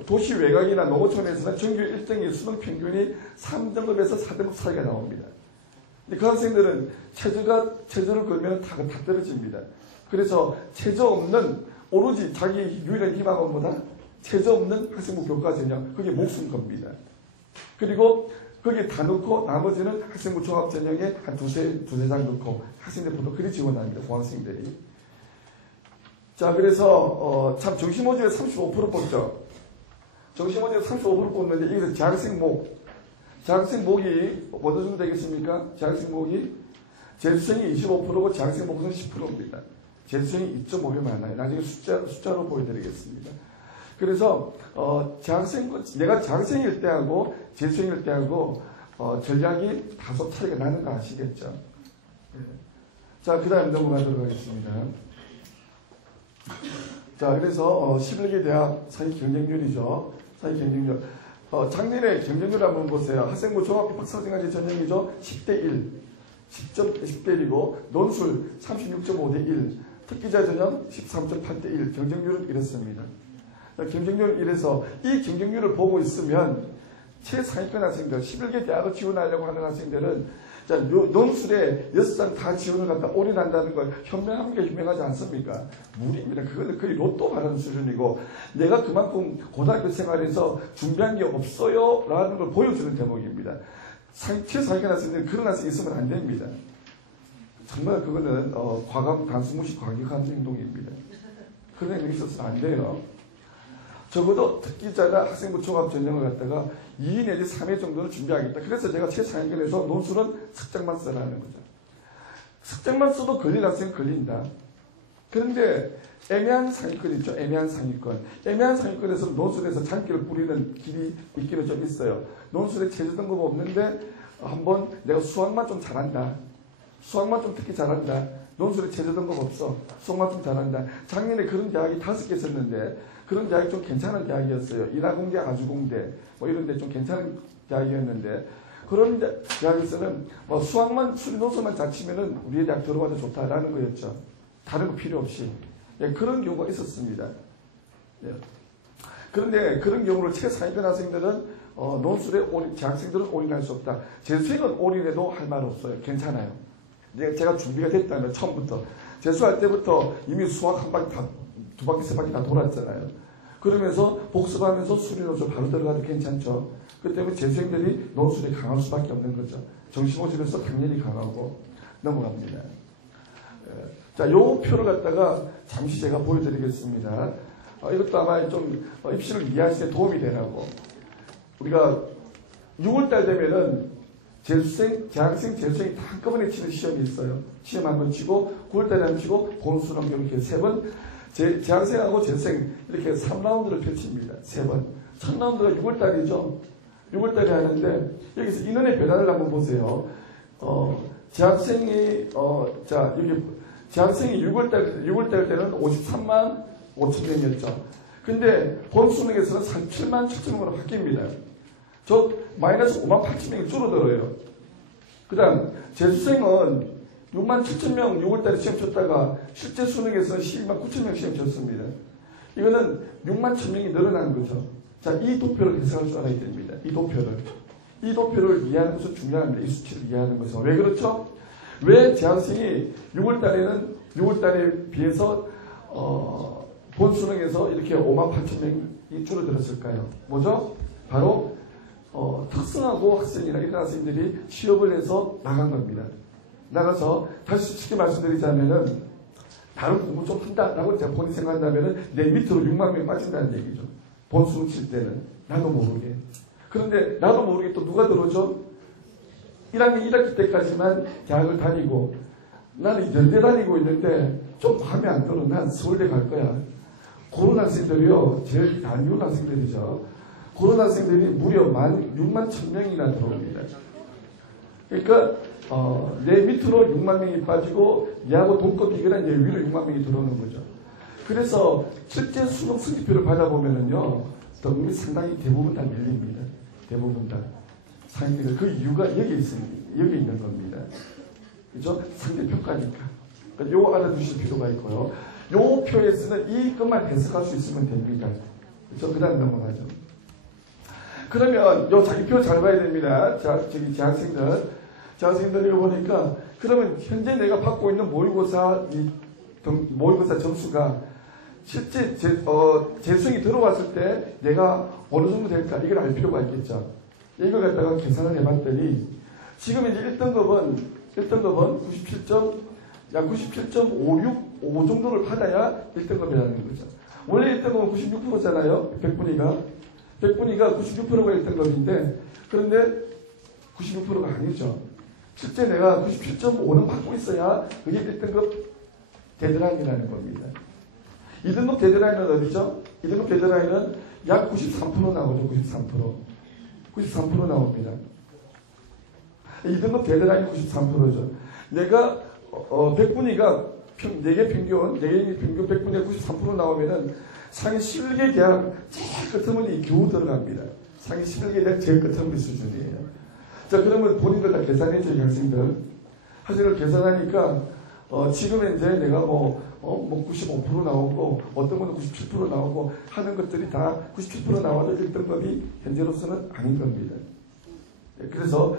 도시 외곽이나 농어촌에서는 전교 1등이 수능 평균이 3등급에서 4등급 사이가 나옵니다. 근데 그 학생들은 체저를 걸면 다 떨어집니다. 그래서 체저 없는 오로지 자기 유일한 희망은 뭐다? 체저 없는 학생부 교과 전형, 그게 목숨 겁니다. 그리고 거기에 다 넣고 나머지는 학생부 종합 전형에 한 두세 장 넣고 학생들 보통 그리 지원합니다. 고학생들이. 자, 그래서 참 정시모집에 35% 뽑죠. 정시모집에 35% 뽑는데 여기서 재학생목이 어느 정도 되겠습니까? 재학생목이 재수생이 25%고 재학생목은 10%입니다. 재수생이 2.5배 많아요. 나중에 숫자로 보여드리겠습니다. 그래서 내가 재학생일 때하고 재수생일 때하고 전략이 다소 차이가 나는 거 아시겠죠? 자, 그 다음 넘어가도록 하겠습니다. 자, 그래서 11개 대학 사이 경쟁률이죠. 사이 경쟁률. 작년에 경쟁률 한번 보세요. 학생부 종합 입학사정과제 전형이죠. 10대 1. 10.1이고 논술 36.5대 1, 특기자 전형 13.8대 1, 경쟁률은 이렇습니다. 경쟁률은 이래서 이 경쟁률을 보고 있으면 최상위권 학생들, 11개 대학을 지원하려고 하는 학생들은 자, 논술에 6장 다 지원을 갖다 올인한다는 걸 현명한 게 현명하지 않습니까? 무리입니다. 그거는 거의 로또 받는 수준이고 내가 그만큼 고등학교 생활에서 준비한 게 없어요 라는 걸 보여주는 대목입니다. 최상위권 학생들은 그런 학생이 있으면 안 됩니다. 정말 그거는 과감, 단순무식, 과격한 행동입니다. 그런 행동이 있어서는 안 돼요. 적어도 특기자나 학생부 종합 전형을 갖다가 2회 내지 3회 정도는 준비하겠다. 그래서 제가 최상위권에서 논술은 석장만 써라는 거죠. 석장만 써도 걸린 학생은 걸린다. 그런데 애매한 상위권 있죠. 애매한 상위권. 애매한 상위권에서 논술에서 장기를 뿌리는 길이 있기는 좀 있어요. 논술에 제주 등급 없는데 한번 내가 수학만 좀 잘한다. 수학만 좀 특히 잘한다. 논술에 제주 등급 없어. 수학만 좀 잘한다. 작년에 그런 대학이 5개 있었는데 그런 대학이 좀 괜찮은 대학이었어요. 인하공대, 아주공대 뭐 이런 데 좀 괜찮은 대학이었는데 그런 대학에서는 뭐 수학만, 수리논술만 잘 치면은 우리의 대학 들어가도 좋다라는 거였죠. 다른 거 필요 없이. 예, 그런 경우가 있었습니다. 예. 그런데 그런 경우를 최상위권 학생들은 논술에 재학생들은 올인할 수 없다. 재수생은 올인해도 할 말 없어요. 괜찮아요. 제가 준비가 됐다면 처음부터 재수할 때부터 이미 수학 한 바퀴 다 2바퀴 3바퀴 다 돌았잖아요. 그러면서 복습하면서 수리논술 바로 들어가도 괜찮죠. 그렇기 때문에 재수생들이 논술에 강할 수밖에 없는 거죠. 정시모집에서 당연히 강하고 넘어갑니다. 자, 요 표를 갖다가 잠시 제가 보여드리겠습니다. 이것도 아마 좀 입시를 이해하시는 데 도움이 되라고. 우리가 6월달 되면은 재학생, 재수생이 다 한꺼번에 치는 시험이 있어요. 시험 한 번 치고 9월달에 한 번 치고 본수능 이렇게 3번. 재학생하고 재수생 이렇게 3라운드를 펼칩니다. 3번. 첫 라운드가 6월달이죠. 6월달에 하는데 여기서 인원의 변화를 한번 보세요. 재학생이 자 여기 재학생이 6월달 때는 53만 5천 명이었죠. 근데 본수능에서는 37만 7천 명으로 바뀝니다. 저 마이너스 5만 8천 명이 줄어들어요. 그 다음 재수생은 6만 7천 명 6월달에 시험 쳤다가 실제 수능에서는 12만 9천 명 시험 쳤습니다. 이거는 6만 1천 명이 늘어난 거죠. 자, 이 도표를 해석할 줄 알아야 됩니다. 이 도표를 이해하는 것은 중요합니다. 이 수치를 이해하는 것은. 왜 그렇죠? 왜 재학생이 6월달에 비해서 본수능에서 이렇게 5만 8천 명이 줄어들었을까요? 뭐죠? 바로 특성화고 학생이나 이런 학생들이 취업을 해서 나간 겁니다. 나가서 다시 쉽게 말씀드리자면은 다른 공부 좀 한다라고 제가 본인이 생각한다면은 내 밑으로 6만 명이 빠진다는 얘기죠. 본수능 칠 때는 나도 모르게. 그런데 나도 모르게 또 누가 들어오죠? 1학년 1학기 때까지만 대학을 다니고 나는 연대 다니고 있는데 좀 마음에 안 들어. 난 서울대 갈 거야. 그런 학생들이요. 제일 안 좋은 학생들이죠. 그런 학생들이 무려 6만 1,000명이나 들어옵니다. 그러니까 내 밑으로 6만 명이 빠지고 얘하고 동급 비교는 얘 위로 6만 명이 들어오는 거죠. 그래서 실제 수능 성적표를 받아보면은요. 등급이 상당히 대부분 다 밀립니다. 대부분 다. 상위권. 그 이유가 여기 있습니다. 여기 있는 겁니다. 그죠? 상대평가니까. 그러니까 요거 알아두실 필요가 있고요. 요 표에 쓰는 이것만 해석할 수 있으면 됩니다. 그죠? 그 다음 넘어가죠. 그러면 요 자기표 잘 봐야 됩니다. 자, 저기 재학생들 이거 보니까 그러면 현재 내가 받고 있는 모의고사 점수가 실제 재수생이 들어왔을 때 내가 어느 정도 될까 이걸 알 필요가 있겠죠. 이걸 갖다가 계산을 해봤더니 지금 이제 1등급은 97.56, 정도를 받아야 1등급이라는 거죠. 원래 1등급은 96%잖아요. 100분위가 96%가 1등급인데 그런데 96%가 아니죠. 실제 내가 97.5는 받고 있어야 그게 1등급 데드라인이라는 겁니다. 2등급 데드라인은 어디죠? 2등급 데드라인은 약 93% 나오죠. 93% 나옵니다. 2등급 데드라인이 93%죠. 내가 100분위가 4개 평균 100분위가 93% 나오면은 상위 11개 대학 제일 끝머리 겨우 들어갑니다. 상위 11개 대학 제일 끝머리 수준이에요. 자, 그러면 본인들 다 계산해줘요, 학생들. 하지를 계산하니까 지금 이제 내가 뭐 95% 나오고 어떤 거는 97% 나오고 하는 것들이 다 97% 나와도 1등급이 현재로서는 아닌 겁니다. 그래서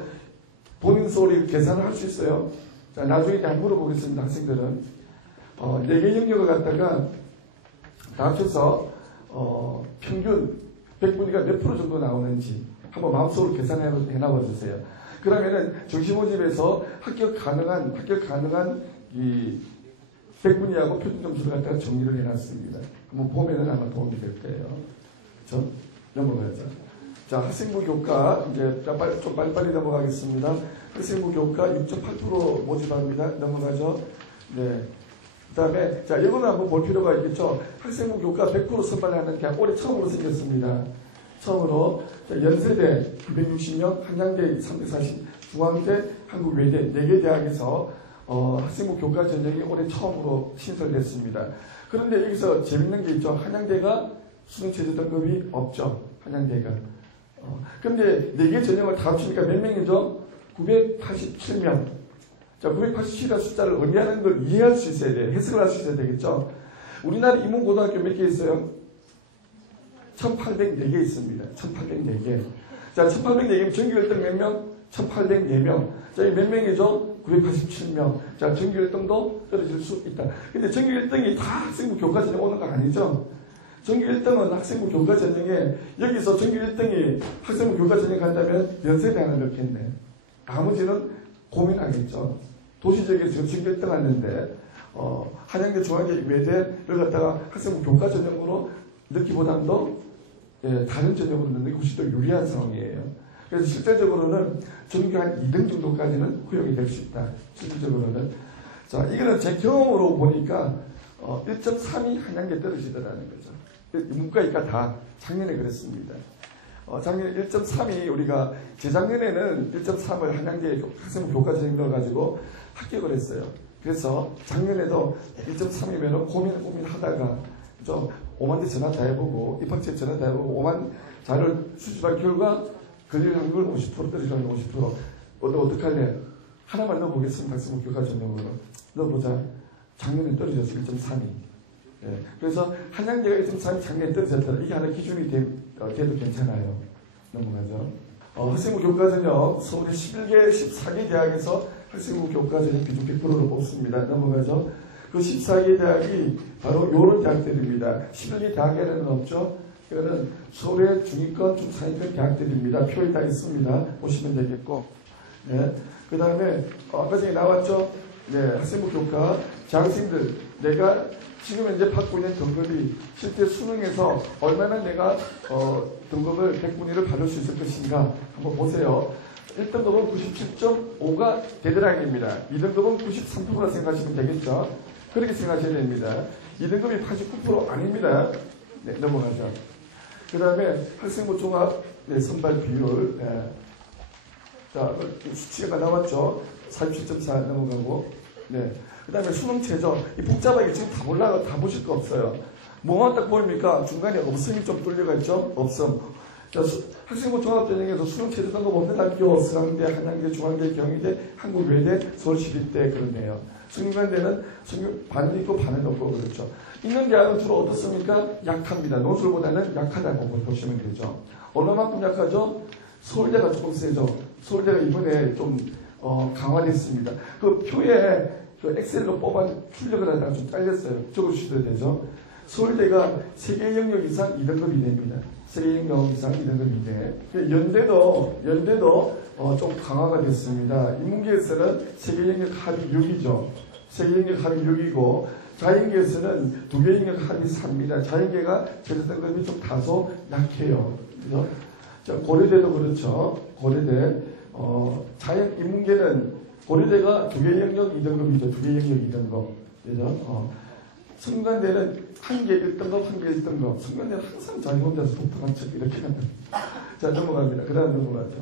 본인 소리 계산을 할 수 있어요. 자, 나중에 한번 물어보겠습니다. 학생들은 4개 영역을 갖다가 다 합쳐서 평균 100분위가 몇 프로 정도 나오는지 한번 마음속으로 계산해 놔봐주세요. 그러면은 정시모집에서 합격 가능한 이 100분위하고 표준 점수를 갖다가 정리를 해놨습니다. 한번 보면은 아마 도움이 될 거예요. 전 넘어가죠. 자, 학생부 교과 이제 좀 빨리빨리 넘어가겠습니다. 학생부 교과 6.8% 모집합니다. 넘어가죠. 네. 그 다음에 자, 이거는 한번 볼 필요가 있겠죠. 학생부 교과 100% 선발하는 대학 올해 처음으로 생겼습니다. 처음으로 연세대 960명, 한양대 340, 중앙대, 한국외대 4개 대학에서 학생부 교과 전형이 올해 처음으로 신설됐습니다. 그런데 여기서 재밌는 게 있죠. 한양대가 수능체제 등급이 없죠. 한양대가. 그런데 4개 전형을 다 합치니까 몇 명이죠? 987명. 자, 987이라는 숫자를 의미하는 걸 이해할 수 있어야 돼요. 해석을 할 수 있어야 되겠죠. 우리나라 인문고등학교 몇 개 있어요? 1804개 있습니다. 1804개. 자, 1804개면 전교 1등 몇 명? 1804명. 자, 이 몇 명이죠? 987명. 자, 전교 1등도 떨어질 수 있다. 근데 전교 1등이 다 학생부 교과 전형 오는 거 아니죠? 전교 1등은 학생부 교과 전형에 여기서 전교 1등이 학생부 교과 전형 간다면 연세대 하나 넣겠네. 나머지는 고민하겠죠. 도시적에서 전교 1등 하는데 한양대, 중앙대, 외대를 갖다가 학생부 교과 전형으로 넣기보다는 더 다른 전형으로 넣는 게 훨씬 더 유리한 상황이에요. 그래서 실제적으로는 전교 한 2등 정도까지는 허용이 될 수 있다. 실질적으로는. 자, 이거는 제 경험으로 보니까 1.3이 한양대 떨어지더라는 거죠. 문과이과 다 작년에 그랬습니다. 작년에 1.3이 우리가 재작년에는 1.3을 한양대 학생부 교과 전형 넣어가지고 합격을 했어요. 그래서 작년에도 1.3이면 고민하다가 좀 5만 대 전화 다 해보고 입학처에 전화 다 해보고 5만 자를 수집한 결과 걸릴 확률 50% 떨어질 확률 50%. 어떡할래? 하나만 넣어보겠습니다. 학생부 교과 전형으로. 넣어보자. 작년에 떨어졌어. 1.3이. 예. 그래서 한양대가 1.3이 작년에 떨어졌다. 이게 하나 기준이 돼도 괜찮아요. 넘어가죠. 학생부 교과 전형 서울의 11개, 14개 대학에서 학생부 교과 전형 비중 100%로 뽑습니다. 넘어가죠. 그 14개 대학이 바로 요런 대학들입니다. 11개 대학에는 없죠. 이거는 서울의 중위권, 중상위권 대학들입니다. 표에 다 있습니다. 보시면 되겠고. 네. 그 다음에 아까 전에 나왔죠. 네. 학생부 교과 재학생들 내가 지금 현재 받고 있는 등급이 실제 수능에서 얼마나 내가 등급을 100분위를 받을 수 있을 것인가 한번 보세요. 1등급은 97.5가 되드라인입니다. 2등급은 93%라 생각하시면 되겠죠. 그렇게 생각하셔야 됩니다. 2등급이 89% 아닙니다. 네, 넘어가죠. 그 다음에 학생부 종합 선발 비율. 자, 수치가 나왔죠. 47.4 넘어가고. 네. 그 다음에 수능 최저. 이 복잡하게 지금 다 보실 거 없어요. 뭐만 딱 보입니까? 중간에 없음이 좀 뚫려가 있죠? 없음. 자, 학생부 종합전형에서 수능 최저 등급 없는 학교, 서강대, 한양대, 중앙대, 경희대, 한국외대, 서울시립대 그렇네요. 승강대는 반은 있고 반은 없고 그렇죠. 있는 대학은 주로 어떻습니까? 약합니다. 논술보다는 약하다고 보시면 되죠. 얼마만큼 약하죠? 서울대가 조금 세죠. 서울대가 이번에 좀 강화됐습니다. 그 표에 그 엑셀로 뽑아 출력을 하다가 좀 잘렸어요. 적어주셔도 되죠. 서울대가 세계 영역 이상 2등급이 됩니다. 세계 영역 이상 2등급인데 연대도 좀 강화가 됐습니다. 인문계에서는 세계 영역 합이 6이죠. 세계 영역 합이 6이고 자연계에서는 2개 영역 합이 3입니다. 자연계가 제도 등급이 좀 다소 약해요. 그죠? 자, 고려대도 그렇죠. 고려대 인문계는 고려대가 2개 영역 2등급이죠. 2개 영역 2등급. 그죠? 성간대는 1개 1등급, 1개 1등급. 성간대는 항상 자기 혼자서 독특한 책 이렇게 합니다. 자, 넘어갑니다. 그 다음 넘어가죠.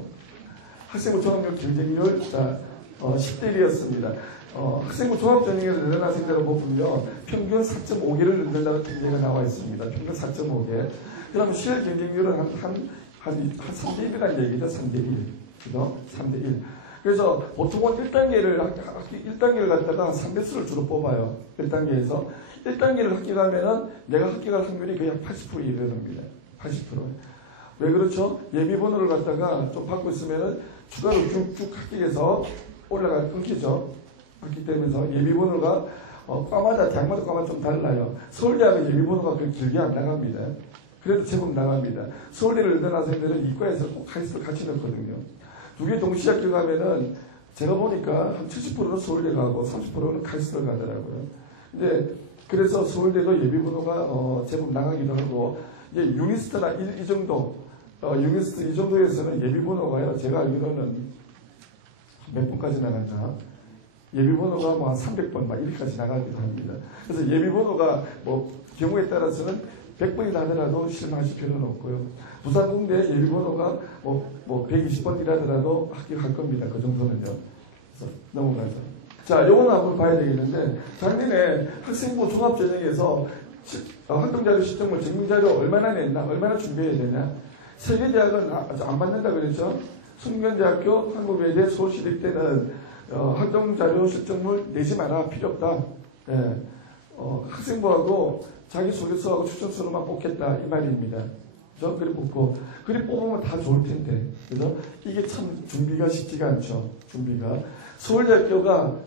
학생부 종합력 경쟁률, 자, 10대 1이었습니다. 학생부 종합전형에서 넣는 학생들을 보면요. 평균 4.5개를 넣는다는 통계가 나와 있습니다. 평균 4.5개. 그러면 시열 경쟁률은 한 3대 1이라는 얘기죠. 3대 1. 그죠? 3대 1. 그래서 보통은 1단계를 갖다가 3배수를 주로 뽑아요. 1단계에서. 1단계를 합격하면은 내가 합격할 확률이 거의 80% 이르릅니다. 80%. 왜 그렇죠? 예비번호를 갖다가 좀 받고 있으면은 추가로 쭉쭉 합격해서 끊기죠. 그렇기 때문에 예비번호가 과마다, 대학마다 과마다 좀 달라요. 서울대학은 예비번호가 그렇게 길게 안 나갑니다. 그래도 제법 나갑니다. 서울대를 넣는 학생들은 이과에서 꼭 카이스트를 같이 넣거든요. 두 개 동시에 합격하면은 제가 보니까 한 70%는 서울대 가고 30%는 카이스트를 가더라고요. 근데 그래서 서울대도 예비번호가 제법 나가기도 하고, 이제 유니스트나 이 정도, 유니스트 이 정도에서는 예비번호가요, 제가 알기로는 몇 번까지 나간다. 예비번호가 뭐 한 300번 막 이렇게까지 나가기도 합니다. 그래서 예비번호가 뭐 경우에 따라서는 100번이 나더라도 실망하실 필요는 없고요. 부산공대 예비번호가 뭐 120번이라더라도 합격할 겁니다. 그 정도는요. 그래서 넘어가죠. 자, 요거는 한번 봐야 되겠는데, 작년에 학생부 종합전형에서 활동자료 시점을 증명자료 얼마나 냈나, 얼마나 준비해야 되냐. 세계대학은 안 받는다 그랬죠. 숙련대학교, 한국외대, 서울시립 때는 활동자료 실적물 내지 마라, 필요 없다. 예. 학생부하고 자기소개서하고 추천서로만 뽑겠다, 이 말입니다. 그죠? 그래 뽑고, 그래 뽑으면 다 좋을 텐데. 그죠? 이게 참 준비가 쉽지가 않죠. 준비가. 서울대학교가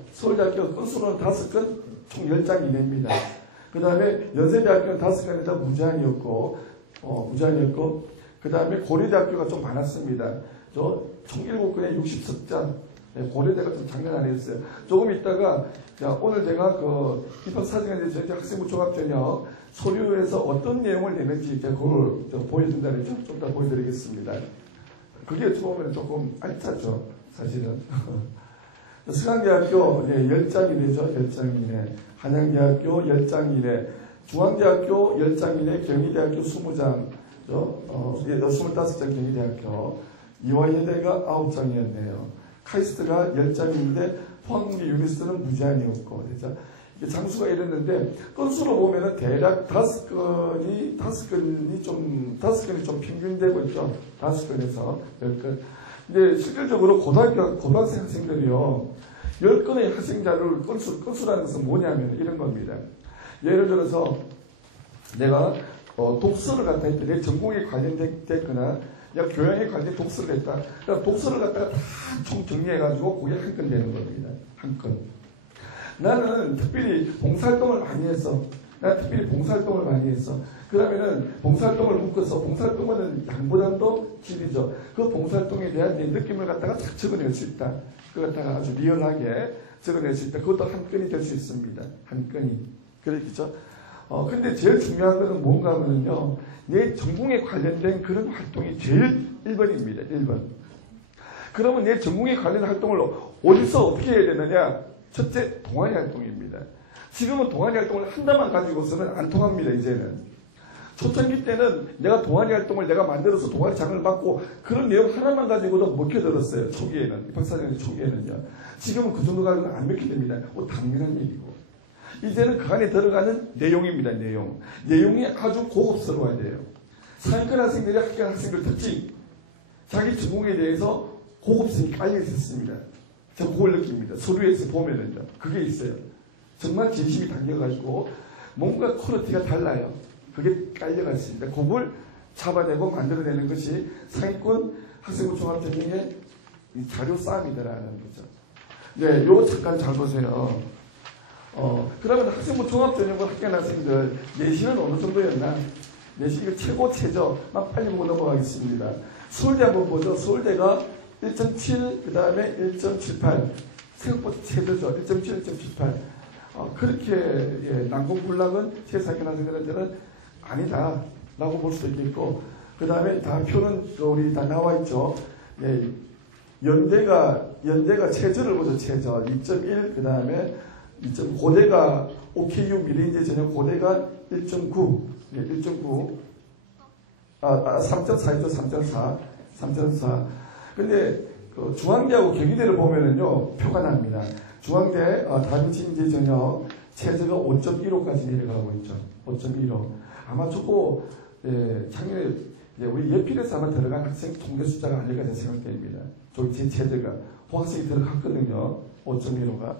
건수로는 5건, 총 10장 이내입니다. 그 다음에 연세대학교는 5건이 다 무제한이었고, 그 다음에 고려대학교가 좀 많았습니다. 총 7건에 60석장. 네, 고려대가 좀 장난 아니었어요. 조금 있다가, 오늘 제가 이번 사진에 대해서 학생부 종합전형 서류에서 어떤 내용을 내는지 그걸 좀 보여준다는 좀 더 보여드리겠습니다. 그게 어찌 보면 조금 알짜죠, 사실은. 서강대학교 10장 이내죠, 10장 이내. 한양대학교 10장 이내. 중앙대학교 10장 이내. 경희대학교 20장. 25장 경희대학교. 이화여대가 9장이었네요. 카이스트가 10장인데 포항공대 유니스트는 무제한이었고, 그렇죠? 장수가 이랬는데 건수로 보면은 대략 5건이 좀 평균되고 있죠. 5건에서 10건. 근데 실질적으로 고등학생 학생들이요, 10건의 학생자를 건수라는 것은 뭐냐면 이런 겁니다. 예를 들어서 내가 독서를 갖다 했대. 내 전공에 관련됐거나 교양에 관련된 독서를 했다. 그러니까 독서를 갖다가 다 총 정리해가지고 그게 한 건 되는 겁니다. 한 건. 나는 특별히 봉사활동을 많이 했어. 그러면은 봉사활동을 묶어서, 봉사활동은 양보담도 질이죠. 그 봉사활동에 대한 내 느낌을 갖다가 다 적어낼 수 있다. 그걸 갖다가 아주 리얼하게 적어낼 수 있다. 그것도 한 건이 될 수 있습니다. 한 건이. 그렇겠죠? 근데 제일 중요한 거는 뭔가 하면요, 내 전공에 관련된 그런 활동이 제일 1번입니다. 1번. 그러면 내 전공에 관련된 활동을 어디서 어떻게 해야 되느냐? 첫째, 동아리 활동입니다. 지금은 동아리 활동을 한다만 가지고서는 안 통합니다, 이제는. 초창기 때는 내가 동아리 활동을 내가 만들어서 동아리장을 맡고 그런 내용 하나만 가지고도 먹혀들었어요. 초기에는. 박사장의 초기에는요. 지금은 그 정도 가지고는 안 먹혀듭니다. 당연한 얘기고. 이제는 그 안에 들어가는 내용입니다, 내용. 내용이 아주 고급스러워야 돼요. 상위권 학생들이 합격한 학생들 특징. 자기 전공에 대해서 고급성이 깔려 있었습니다. 제가 그걸 느낍니다. 서류에서 보면은요. 그게 있어요. 정말 진심이 담겨가지고 뭔가 퀄리티가 달라요. 그게 깔려가 있습니다. 그걸 잡아내고 만들어내는 것이 상위권 학생부 종합전형의 자료 싸움이다라는 거죠. 네, 요거 잠깐 잘 보세요. 그러면 학생부 종합전형을 합격한 학생들 내신은 어느 정도였나? 내신 이거 최고 최저만 빨리 보고 넘어가겠습니다. 서울대 한번 보죠. 서울대가 1.7, 그 다음에 1.78. 생각보다 최저죠. 1.7, 1.78. 그렇게 난공불락은 최상위권 학생들한테는 아니다 라고 볼 수도 있겠고, 그 다음에 다 표는 우리 다 나와 있죠. 네, 연대가 최저를 보죠. 최저 2.1, 그 다음에 2.9. 고대가 OKU 미래인재 전형 고대가 1.9. 네, 1.9. 3.4이죠. 3.4. 근데 그 중앙대하고 경희대를 보면은요, 표가 납니다. 중앙대 다빈치 인재 전형 최저가 5.15까지 내려가고 있죠. 5.15. 아마 저거 작년에 우리 예필에서 아마 들어간 학생 통계 숫자가 아닐까 생각됩니다. 제 최저가 보학생이 들어갔거든요. 5.15가.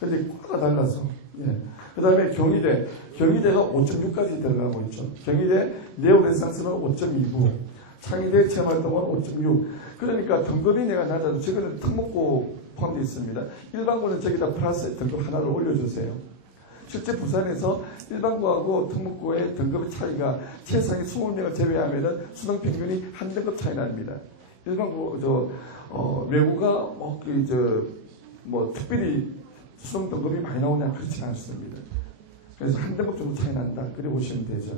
근데 과가 달라서. 예. 그 다음에 경희대가 5.6까지 들어가고 있죠. 경희대 네오레상스는 5.29, 창의대 체험활동은 5.6. 그러니까 등급이 내가 낮아도 저거는 특목고 포함되어 있습니다. 일반고는 저기다 플러스 등급 하나를 올려주세요. 실제 부산에서 일반고하고 특목고의 등급의 차이가 최상위 20명을 제외하면 수능 평균이 한 등급 차이 납니다. 일반고, 외고가 특별히 수능 등급이 많이 나오냐 그렇지는 않습니다. 그래서 한 등급 정도 차이 난다. 그래 보시면 되죠.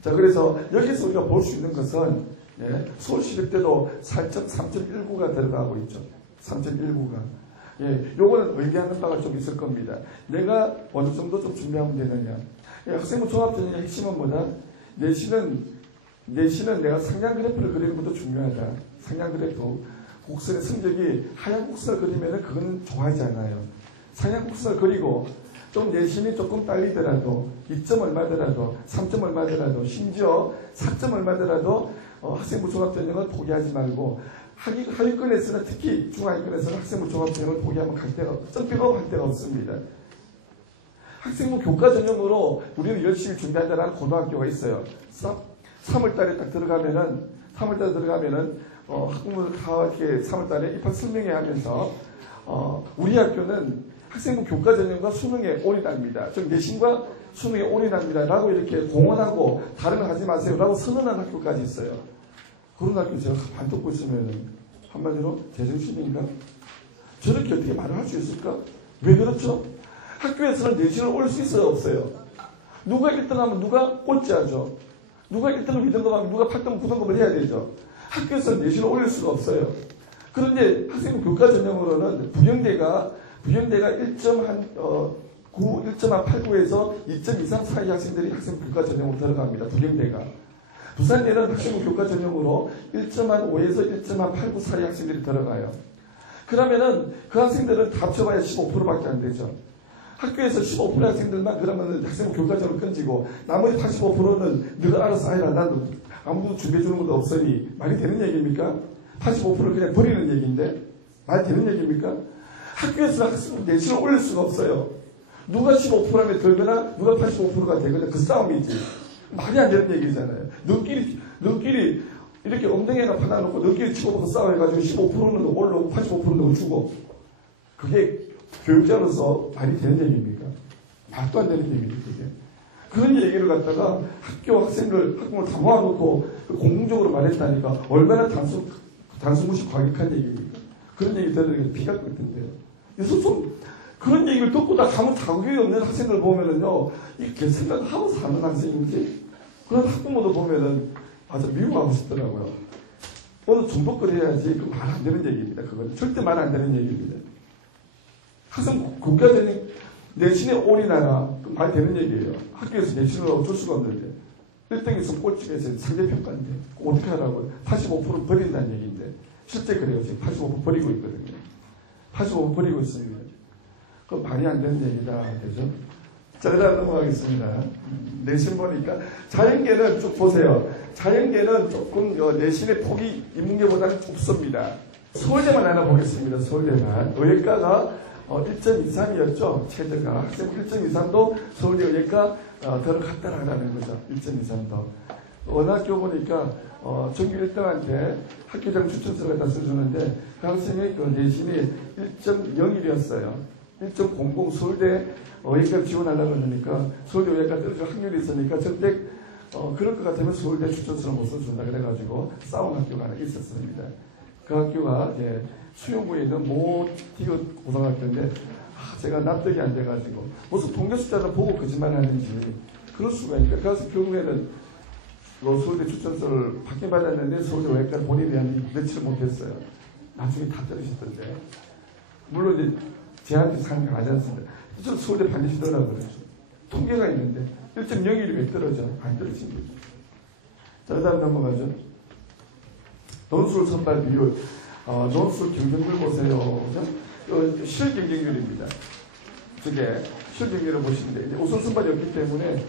자, 그래서 여기서 우리가 볼 수 있는 것은 서울시립대도 3.19가 들어가고 있죠. 3.19가. 요거는 의미하는 바가 좀 있을 겁니다. 내가 어느 정도 좀 준비하면 되느냐. 학생부 종합전형의 핵심은 뭐다? 내신은 내가 상향 그래프를 그리는 것도 중요하다. 상향 그래프. 곡선의 성적이 하향 곡선을 그리면 그건 좋아하지 않아요. 상향 곡선을 그리고 좀 내신이 조금 딸리더라도 2점 얼마더라도 3점 얼마더라도 심지어 4점 얼마더라도 학생부 종합전형을 포기하지 말고 하위권에서는 특히 중하위권에서는 학생부 종합전형을 포기하면 점픽업 데가 없습니다. 학생부 교과전형으로 우리는 열심히 준비한다는 고등학교가 있어요. 3월달에 딱 들어가면은 학부모들 다 이렇게 3월달에 입학 설명회 하면서 우리 학교는 학생부 교과전형과 수능에 올인합니다. 즉 내신과 수능에 올인합니다. 라고 이렇게 공언하고 다른 거 하지 마세요. 라고 선언한 학교까지 있어요. 그런 학교 제가 반독 보고 있으면 한마디로 제정신인가? 저렇게 어떻게 말을 할 수 있을까? 왜 그렇죠? 학교에서는 내신을 올릴 수 있어요? 없어요? 누가 1등하면 누가 꼴찌하죠? 누가 1등을 2등급하면 누가 8등급 9등급을 해야 되죠? 학교에서는 내신을 올릴 수가 없어요. 그런데 학생부 교과전형으로는 부경대가 1.89에서 2.23 사이 학생들이 학생부 교과전형으로 들어갑니다. 부경대가. 부산대는 학생부 교과전형으로 1.5에서 1.89 사이 학생들이 들어가요. 그러면은 그 학생들은 다 합쳐봐야 15%밖에 안 되죠. 학교에서 15% 학생들만 그러면 학생부 교과전을 건지고 나머지 85%는 너가 알아서 해라. 난 아무도 준비해주는 것도 없으니 말이 되는 얘기입니까? 85%를 그냥 버리는 얘기인데 말이 되는 얘기입니까? 학교에서 학생부 내신을 올릴 수가 없어요. 누가 15%라면 들거나 누가 85%가 되거나 그 싸움이지. 말이 안 되는 얘기잖아요. 너끼리 이렇게 엉덩이에나 받아놓고 너끼리 치고받고 싸워해가지고 15%는 올라오고 85%는 주고 그게 교육자로서 말이 되는 얘기입니까? 말도 안 되는 얘기입니다. 그게. 그런 얘기를 갖다가 학부모를 다 모아놓고 공공적으로 말했다니까 얼마나 단수무식 과격한 얘기입니까? 그런 얘기 들으니까 피가 끓던데요. 그래서 좀 그런 얘기를 듣고 다 아무 자격이 없는 학생들 보면은요, 이게 생각하고 사는 학생인지 그런 학부모도 보면은 아주 미워하고 싶더라고요. 오늘 정복을 해야지 그 말 안 되는 얘기입니다. 그건 절대 말 안 되는 얘기입니다. 학생 국가전형 내신에 올인하라 그 말 되는 얘기예요. 학교에서 내신을 어쩔 수가 없는데 1등에서 꼴찌가 있어요. 상대평가인데 어떻게 하라고요? 85% 버린다는 얘기인데 실제 그래요. 지금 85% 버리고 있거든요. 85% 버리고 있습니다. 그건 말이 안 되는 얘기다. 그죠? 자, 그 다음 넘어가겠습니다. 내신 보니까 자연계는 쭉 보세요. 자연계는 조금 내신의 폭이 인문계보다는 좁습니다. 서울대만 하나 보겠습니다. 서울대만. 의예과가 1.23이었죠. 최저가. 학생 1.23도 서울대 의예과 들어갔다라는 거죠. 1.23도. 원학교 보니까 전교 1등한테 학교장 추천서를 갖다 써주는데 그 학생의 그 내신이 1.01이었어요. 1.00 서울대 의예과 지원하려고 하니까 서울대 의예과 떨어질 확률이 있으니까 절대 그럴 것 같으면 서울대 추천서를 못 써준다 그래가지고 싸운 학교가 하나 있었습니다. 그 학교가 이제 수영구에 있는 모티그 고등학교인데 제가 납득이 안 돼가지고 무슨 통계 숫자를 보고 거짓말하는지 그럴 수가 있니까 그래서 결국에는 서울대 추천서를 받긴 받았는데 서울대 의예과 본인이 며칠 못했어요. 나중에 다 떨어지던데 물론 이제 제한테 상관 하지 않습니다. 서울대 반드시 넣으라고 그러죠. 통계가 있는데 1.01이 왜 떨어져? 안 떨어집니다. 자, 그 다음 넘어가죠. 논술 선발 비율. 논술 경쟁률 보세요. 실 경쟁률입니다. 저게 실 경쟁률을 보시는데 이제 우선 선발이 없기 때문에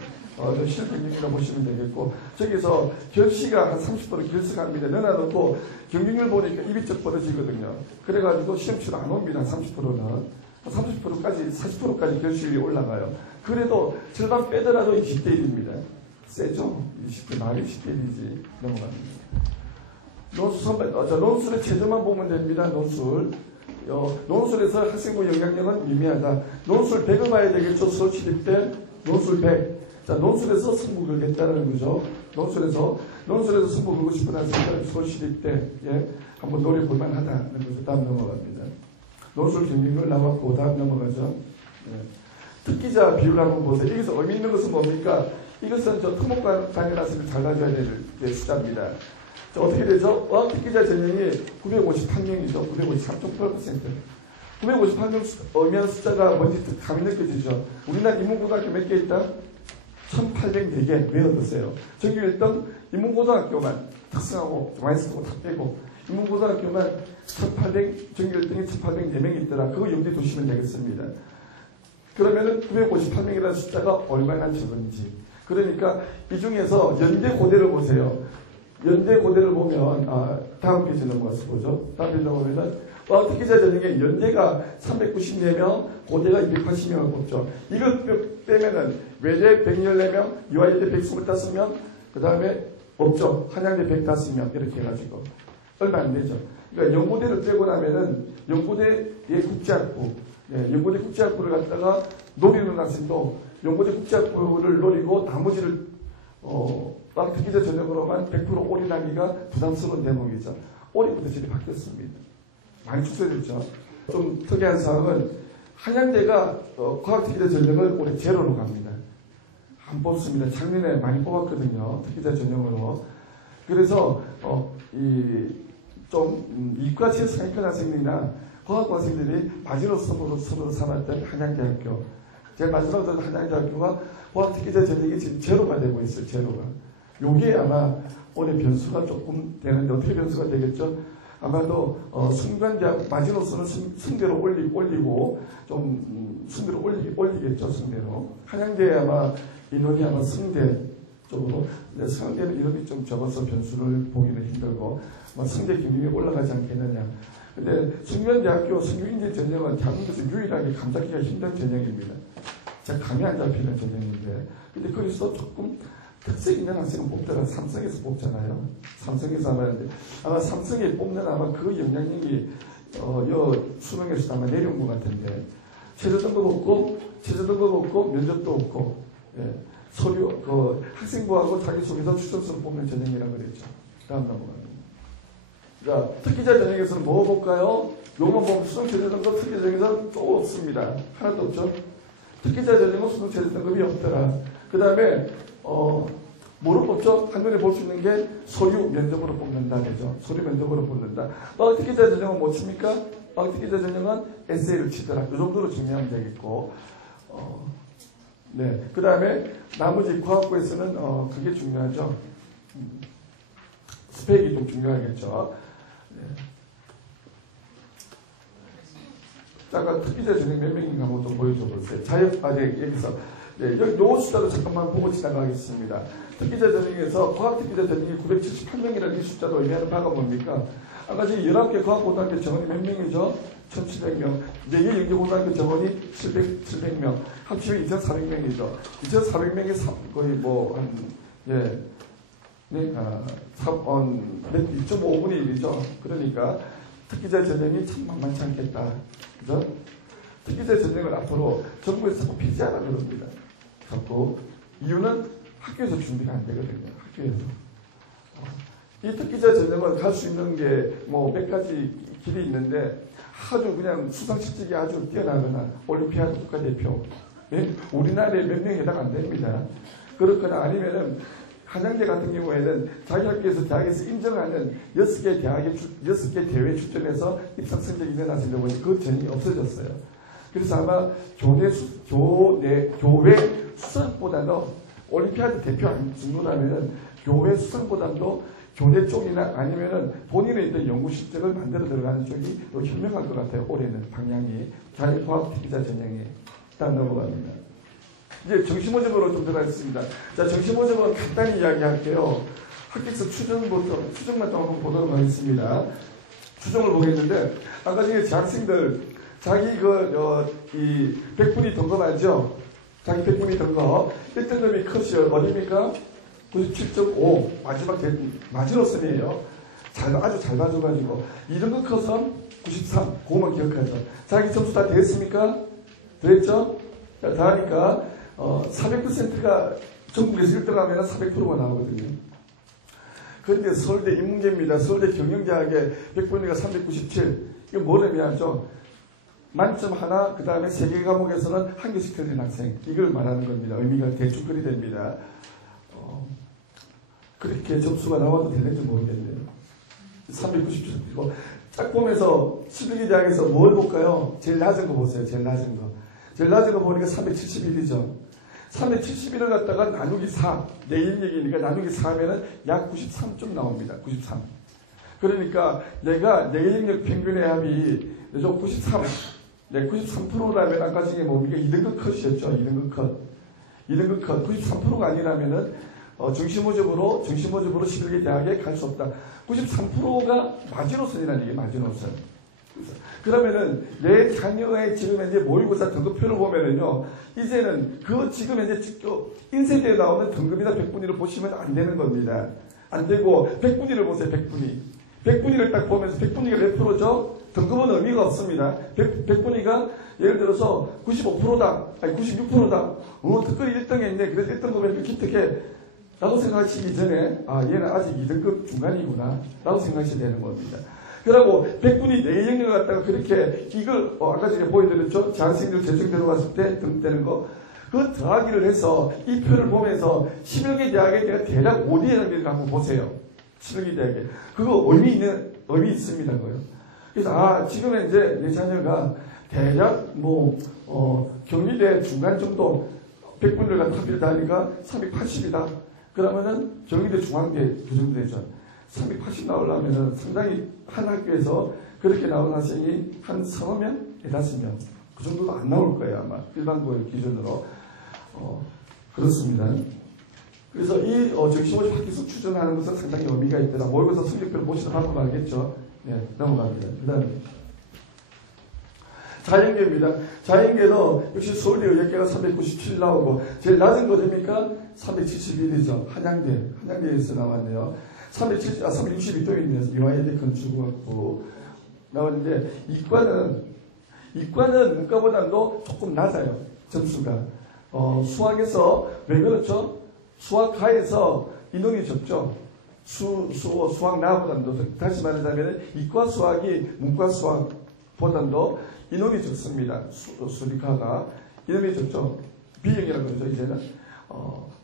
실경쟁이라고 보시면 되겠고, 저기서 결시가 한 30% 결석합니다. 넣어놓고 경쟁률 보니까 입이 쩍 벌어지거든요. 그래가지고 시험치로 안 옵니다. 30%는. 30%까지, 40%까지 결실이 올라가요. 그래도 절반 빼더라도 20대 1입니다. 세죠? 20대, 말이 20대 1이지. 넘어갑니다. 논술의 최저만 보면 됩니다. 논술. 논술에서 학생부 영향력은 미미하다. 논술 100을 봐야 되겠죠. 수업 취입 때 논술 100. 자, 논술에서 승부 걸겠다는 거죠. 논술에서 승부 걸고 싶은 학생들 수업 취입 때 한번 노려볼 만하다는 거죠. 다음 넘어갑니다. 논술 경쟁률 나왔고 다음 넘어가죠. 특기자 비율 한번 보세요. 여기서 의미 있는 것은 뭡니까? 이것은 저 특목단이라서 잘 가져야 될 숫자입니다. 자, 어떻게 되죠? 어학특기자 전형이 958명이죠. 953.8%. 958명 의미하는 숫자가 뭔지 감이 느껴지죠. 우리나라 인문고등학교 몇 개 있다? 1804개. 왜 어떠세요? 전교 1등 인문고등학교만 특성하고 마이스터고 다 빼고 인문고등학교만 1800, 전교 1등이 1804명이 있더라. 그거 염두에 두시면 되겠습니다. 그러면은 958명이라는 숫자가 얼마나 적은지. 그러니까 이 중에서 연대 고대를 보세요. 연대 고대를 보면, 다음 페이지 넘어가서 보죠. 다음 페이지 넘어가면, 특기자 전형에 연대가 394명, 고대가 280명을 뽑죠. 이걸 빼면은, 외대 114명, 유아여대 125명, 그 다음에 없죠. 한양대 105명, 이렇게 해가지고. 얼마 안 되죠. 그러니까 연고대를 빼고 나면은, 연고대의 국제학부, 연고대 국제학부를 갖다가 노리는 학생도, 연고대 국제학부를 노리고 나머지를, 특기자 전형으로만 100% 올인하기가 부담스러운 대목이죠. 올해부터 질이 바뀌었습니다. 많이 축소됐죠. 좀 특이한 사항은 한양대가 과학특기자 전형을 올해 제로로 갑니다. 안 뽑습니다. 작년에 많이 뽑았거든요. 특기자 전형으로. 그래서 이과 지역상위 큰 학생들이나 과학과 학생들이 마지노선으로 서로 삼았던 한양대학교. 제일 마지막으로 한양대학교가 과학특기자 전형이 지금 제로가 되고 있어요. 제로가. 요게 아마 올해 변수가 조금 되는데 어떻게 변수가 되겠죠? 아마도 순간대학 마지노선을 승대로 올리고 좀 승대로 올리겠죠. 승대로. 한양대에 아마 인원이 아마 승대 쪽으로. 상대는 인원이 좀 적어서 변수를 보기는 힘들고 승대 경쟁이 올라가지 않겠느냐. 근데 순간대학교 성균인재 전형은 대한민국에서 유일하게 감잡기가 힘든 전형입니다. 제가 감이 안 잡히는 전형인데 근데 거기서 조금 특색 있는 학생은 뽑더라. 삼성에서 뽑잖아요. 삼성에서 아마 삼성에 뽑는 아마 그 영향력이 수능에서 아마 내려온 것 같은데 최저등급 없고 면접도 없고 서류 학생부하고 자기소개서 추천서를 뽑는 전형이라고 그랬죠. 다음 넘어갑니다. 자, 특기자 전형에서는 뭐 볼까요? 요만 보면 수능 최저등급 특기자 전형에서는 조금 없습니다. 하나도 없죠. 특기자 전형은 수능 최저등급이 없더라. 그 다음에 뭐로 뽑죠? 한눈에 볼 수 있는 게 서류 면접으로 뽑는다. 그죠? 서류 면접으로 뽑는다. 특기자 전형은 뭐 칩니까? 특기자 전형은 에세이를 치더라. 이 정도로 정리하면 되겠고. 네. 그 다음에 나머지 과학부에서는 그게 중요하죠. 스펙이 좀 중요하겠죠. 네. 잠깐 특기자 전형 몇 명인가 한번 좀 보여줘 보세요. 여기서. 네, 요 숫자도 잠깐만 보고 지나가겠습니다. 특기자 전형에서 과학특기자 전형이 978명이라는 이 숫자도 의미하는 바가 뭡니까? 아까 지금 11개 과학고등학교 정원이 몇 명이죠? 1700명. 4개 연계고등학교 정원이 700명. 합치면 2400명이죠. 2400명이 거의 한 2.5분의 1이죠. 그러니까 특기자 전형이 참 만만치 않겠다. 그죠? 특기자 전형을 앞으로 정부에서 자꾸 폐지하라 그럽니다. 자꾸. 이유는 학교에서 준비가 안 되거든요. 학교에서. 이 특기자 전형은 갈 수 있는 게 몇 가지 길이 있는데 아주 그냥 수상 실적이 아주 뛰어나거나 올림피아드 국가대표. 우리나라에 몇 명이 해당 안 됩니다. 그렇거나 아니면은 한양대 같은 경우에는 자기 학교에서 대학에서 인정하는 6개 대회에 출전해서 입상 성적이 있는 학생들 보니 그 전형이 없어졌어요. 그래서 아마 교회 수상보다도 올림피아드 대표 정도라면은 교회 수상보다도 교내 쪽이나 아니면은 본인의 있던 연구 실적을 만들어 들어가는 쪽이 더 현명할 것 같아요. 올해는 방향이. 자유과학 특기자 전형이. 일단 넘어갑니다. 이제 정시모집으로 좀 들어가 있습니다. 자, 정시모집은 간단히 이야기할게요. 합격서 추정만 좀 한번 보도록 하겠습니다. 추정을 보겠는데, 아까 전에 재학생들, 자기 이 100분위 등급 알죠? 자기 100분위 등급. 1등급이 컷이요. 어딥니까? 97.5. 마지노선이에요. 아주 잘 봐줘가지고. 2등급 컷은 93. 그거만 기억하죠. 자기 점수 다 됐습니까? 됐죠? 자, 다 하니까, 400%가 전국에서 1등 하면 400%가 나오거든요. 그런데 서울대 이 문제입니다. 서울대 경영대학의 100분위가 397. 이거 뭐를 의미하죠? 만점 하나, 그 다음에 3개 과목에서는 한 개씩 틀린 학생. 이걸 말하는 겁니다. 의미가 대충 그리 됩니다. 그렇게 점수가 나와도 되는지 모르겠네요. 397이고. 짝 보면서 11개 대학에서 뭘 볼까요? 제일 낮은 거 보세요. 제일 낮은 거. 제일 낮은 거 보니까 371이죠. 371을 갖다가 나누기 4. 내일 얘기니까 나누기 4하면은 약 93점 나옵니다. 93. 그러니까 내가 내일력 평균의 합이 93. 네, 93%라면 아까 중에 뭡니까? 2등급 컷이었죠. 2등급 컷. 2등급 컷. 93%가 아니라면은 정시모집으로 11개 대학에 갈 수 없다. 93%가 마지노선이라는 얘기예요. 마지노선. 그러면은 내 자녀의 지금 현재 모의고사 등급표를 보면은요, 이제는 지금 현재 인쇄대에 나오는 등급이나 100분위를 보시면 안 되는 겁니다. 안 되고 100분위를 보세요. 100분위. 100분위를 딱 보면서 100분위가 몇 프로죠? 등급은 의미가 없습니다. 100분위가 예를 들어서 95%다. 아니 96%다. 특별히 1등에 있네. 그래서 1등급에 기특해. 라고 생각하시기 전에 얘는 아직 2등급 중간이구나. 라고 생각하셔야 되는 겁니다. 그러고 100분위 내 영역을 갖다가 그렇게 이걸 아까 전에 보여드렸죠. 재학생들 재청 들어갔을 때 등급되는 거. 그 더하기를 해서 이 표를 보면서 11개 대학에 내가 대략 어디에 해당되는지 한번 보세요. 11개 대학에. 그거 의미 있습니다. 그거요. 그래서 지금 이제 내 자녀가 대략 경리대 중간 정도 100분위를 갖다 합의를 하니까 380이다. 그러면은 경희대 중앙대 그 정도 되죠. 380 나오려면은 상당히 한 학교에서 그렇게 나온 학생이 한 4명? 5명. 그 정도도 안 나올 거예요, 아마. 일반고의 기준으로. 그렇습니다. 그래서 이 정시모집 합격서 추정하는 것은 상당히 의미가 있더라. 모의고사 성적표를 보시는 한번 알겠죠. 네, 넘어갑니다. 그 다음에. 자연계입니다. 자연계도 역시 서울대 의학계가 397 나오고, 제일 낮은 거 됩니까? 371이죠. 한양대에서 나왔네요. 362도 있네요. 이화여대 건축학부 나왔는데, 이과는 문과보다도 조금 낮아요. 점수가. 수학에서, 왜 그렇죠? 수학과에서 인원이 적죠. 수학 나보다도, 다시 말하자면, 이과 수학이 문과 수학보다도 인원이 적습니다. 수리과가. 인원이 적죠. B형이라고 그러죠, 이제는.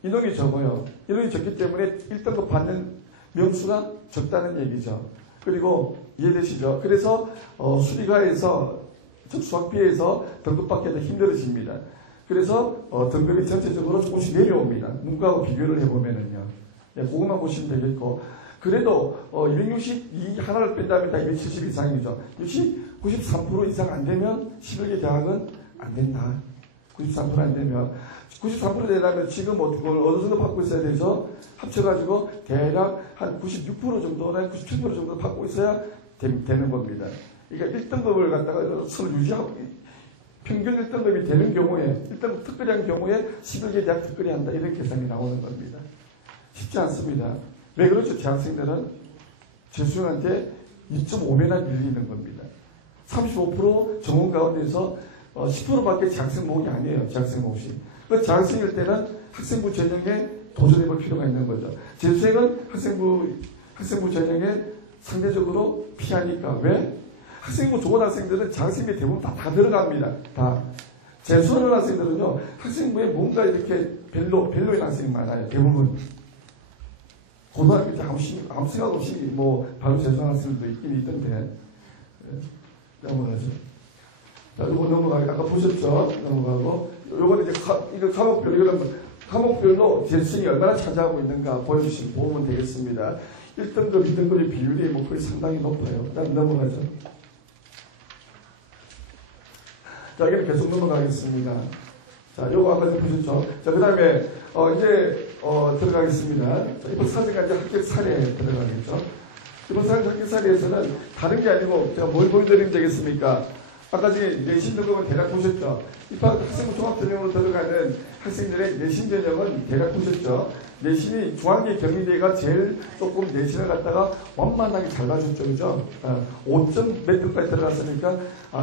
인원이 적어요. 인원이 적기 때문에 1등급 받는 명수가 적다는 얘기죠. 그리고 이해되시죠? 그래서 수리과에서 수학비에서 등급 받기가 힘들어집니다. 그래서 등급이 전체적으로 조금씩 내려옵니다. 문과하고 비교를 해보면은요. 네, 그것만 보시면 되겠고. 그래도 262 하나를 뺀다면 다 270 이상이죠. 역시 93% 이상 안 되면 11개 대학은 안 된다. 93% 안 되면 93% 되려면 지금 어느 정도 받고 있어야 되죠? 합쳐가지고 대략 한 96% 정도나 97% 정도 받고 있어야 되는 겁니다. 그러니까 1등급을 갖다가 서로 유지하고 평균 1등급이 되는 경우에 1등급 특별히 한 경우에 11개 대학 특별히 한다. 이런 계산이 나오는 겁니다. 쉽지 않습니다. 왜 그렇죠? 재학생들은 재수생한테 2.5배나 밀리는 겁니다. 35% 정원 가운데서 10%밖에 재학생 목이 아니에요. 재학생 몫이. 그 재학생일 때는 학생부 전형에 도전해볼 필요가 있는 거죠. 재수생은 학생부 전형에 상대적으로 피하니까. 왜? 학생부 좋은 학생들은 재학생에 대부분 다 들어갑니다. 다. 재수하는 학생들은요, 학생부에 뭔가 이렇게 벨로인 학생이 많아요. 대부분. 고등학교 때 아무 생각 없이 바로 재수하는 학생들도 있긴 있던데. 넘어가죠. 자, 이거 넘어가게. 아까 보셨죠? 넘어가고. 요거는 이제 이거 과목별로 재수생이 얼마나 차지하고 있는가 보면 되겠습니다. 1등급, 2등급의 비율이 거의 상당히 높아요. 그다음 넘어가죠. 자, 여기는 계속 넘어가겠습니다. 자, 요거 아까 좀 보셨죠? 자, 그 다음에, 이제, 들어가겠습니다. 자, 이번 사진가 이제 합격 사례에 들어가겠죠? 이번 사진 합격 사례에서는 다른 게 아니고, 제가 뭘 보여드리면 되겠습니까? 아까 전에 내신 등급은 대략 보셨죠? 입학 학생부 종합전형으로 들어가는 학생들의 내신 전형은 대략 보셨죠? 내신이 중앙계 경희대가 제일 조금 내신을 갖다가 완만하게 잘 가졌죠, 그죠? 5점 몇 등까지 들어갔으니까,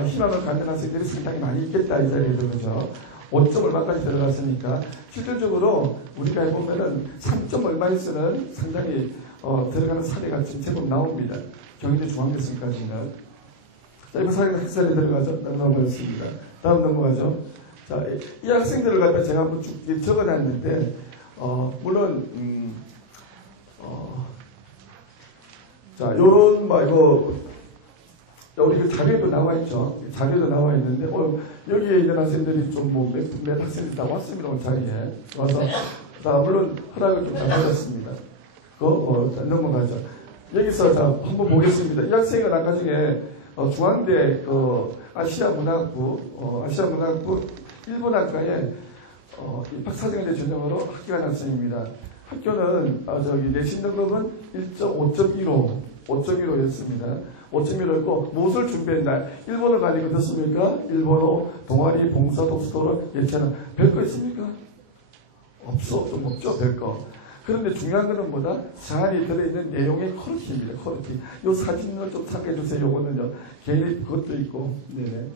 희망을 갖는 학생들이 상당히 많이 있겠다, 이 자리에서, 그죠? 5점 얼마까지 들어갔으니까, 실질적으로 우리가 해보면은 3점 얼마에서는 상당히, 들어가는 사례가 지금 제법 나옵니다. 경희대 중앙대생까지는. 자, 이번 사례가 학사에 들어가죠? 넘어가겠습니다. 다음 넘어가죠? 자, 이 학생들을 갖다 제가 한번 쭉 적어놨는데, 물론, 자, 요런, 우리 그 자료에도 나와 있죠. 자료에도 나와 있는데, 여기에 있는 학생들이 좀 몇 학생들이 다 왔습니다. 오늘 자리에. 와서, 자, 물론 허락을 좀 다 받았습니다. 넘어가죠. 여기서 자, 한번 보겠습니다. 이 학생은 아까 중에, 중앙대, 아시아문화학부 1분학과에, 입학사정대 전형으로 합격한 학생입니다. 학교는, 내신 등급은 5.15였습니다. 5.15였고, 무엇을 준비했나? 일본어 가지고 듣습니까? 일본어, 동아리, 봉사, 독서도로, 예체능. 별거 있습니까? 없죠, 별거. 그런데 중요한 거는 뭐다? 사안이 들어있는 내용의 퀄리티입니다. 퀄리티. 요 사진을 좀 참고해 주세요. 요거는요. 개인의 그것도 있고. 네네.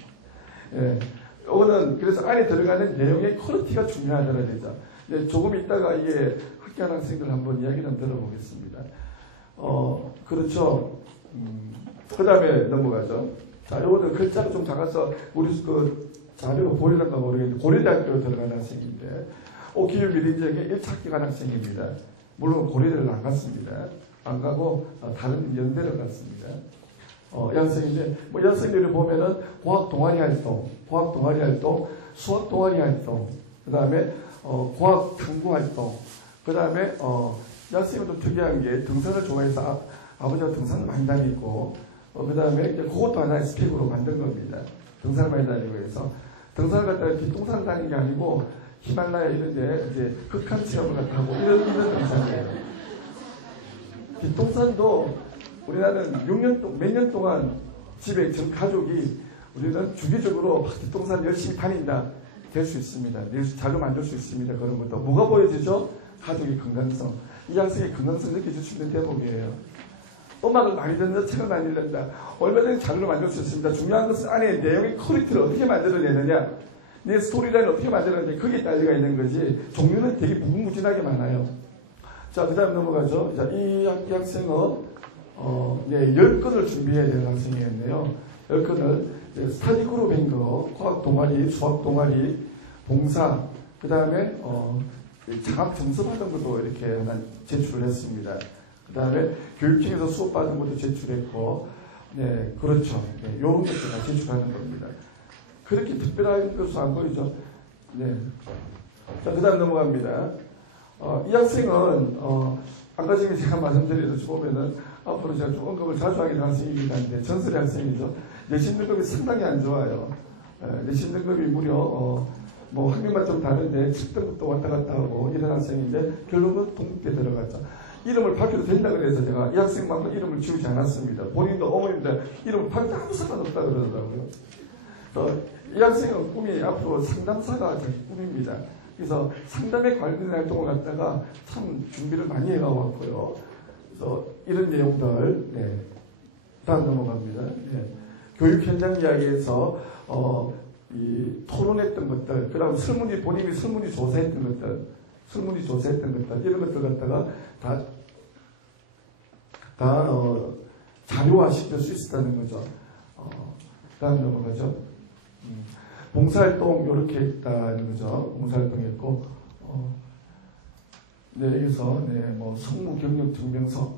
예. 요거는 그래서 안에 들어가는 내용의 퀄리티가 중요하다는 거죠. 네, 조금 있다가 이게 학교한 학생들 한번 이야기를 들어보겠습니다. 그렇죠. 그 다음에 넘어가죠. 자, 요거는 글자가 좀 작아서 우리 그 자료가 보이는가 모르겠는데 고려대학교로 들어가는 학생인데 오키유 미래지역에 1차 합격한 학생입니다. 물론 고려대를 안 갔습니다. 안 가고 다른 연대를 갔습니다. 이 학생인데 이 학생들을 보면은 과학 동아리 활동, 수학 동아리 활동, 그 다음에 과학 탐구 활동, 그 다음에 이 학생은 좀 특이한 게 등산을 좋아해서 아버지가 등산을 많이 다니고 그 다음에 그것도 하나의 스펙으로 만든 겁니다. 등산을 많이 다니고 해서 등산을 갖다가 뒷동산 다니는 게 아니고 히말라야 이런데 이제 극한 체험을 갖다 하고 이런 등산이에요. 뒷동산도 우리나라는 몇 년 동안 집에 전 가족이 우리는 주기적으로 뒷동산 열심히 다닌다 될 수 있습니다. 자료 만들 수 있습니다. 그런 것도 뭐가 보여지죠? 가족의 건강성. 이 학생의 건강성 느껴질 수 있는 대목이에요. 음악을 많이 듣는다, 책을 많이 읽는다. 얼마든지 자료를 만들 수 있습니다. 중요한 것은 안에 내용의 퀄리티를 어떻게 만들어내느냐, 내 스토리라인을 어떻게 만들어내느냐, 거기에 딸려가 있는 거지. 종류는 되게 무궁무진하게 많아요. 자, 그 다음 넘어가죠. 자, 이 학생은 10건을 준비해야 되는 학생이었네요. 10건을 스타디 그룹인 거, 과학 동아리, 수학 동아리, 봉사, 그 다음에 장학 점수 받은 것도 이렇게 하나 제출을 했습니다. 그 다음에 교육청에서 수업 받은 것도 제출했고, 네, 그렇죠. 네, 요런 것도 다 제출하는 겁니다. 그렇게 특별한 것은 안 보이죠. 네. 자, 그 다음 넘어갑니다. 이 학생은, 아까 전에 제가 말씀드렸듯이 보면은, 앞으로 제가 좀 언급을 자주 하게 된 학생이긴 한데, 전설의 학생이죠. 내신 등급이 상당히 안 좋아요. 내신 등급이 무려, 학년만 좀 다른데, 10등급도 왔다 갔다 하고, 이런 학생인데, 결국은 동국대 들어갔죠. 이름을 밝혀도 된다고 해서 제가 이 학생만큼 이름을 지우지 않았습니다. 본인도 어머님도 이름을 밝혀도 아무 상관없다 그러더라고요. 이 학생은 꿈이 앞으로 상담사가 제 꿈입니다. 그래서 상담에 관련된 활동을 갖다가 참 준비를 많이 해가왔고요. 그래서 이런 내용들, 네. 다음 넘어갑니다. 네. 교육 현장 이야기에서, 토론했던 것들, 그 다음 본인이 설문지 조사했던 것들, 이런 것들 갖다가 다 자료화 시킬 수 있었다는 거죠. 다음 넘어가죠. 봉사활동 이렇게 있다는 거죠. 봉사활동 했고, 네, 여기서, 네, 성무 경력 증명서,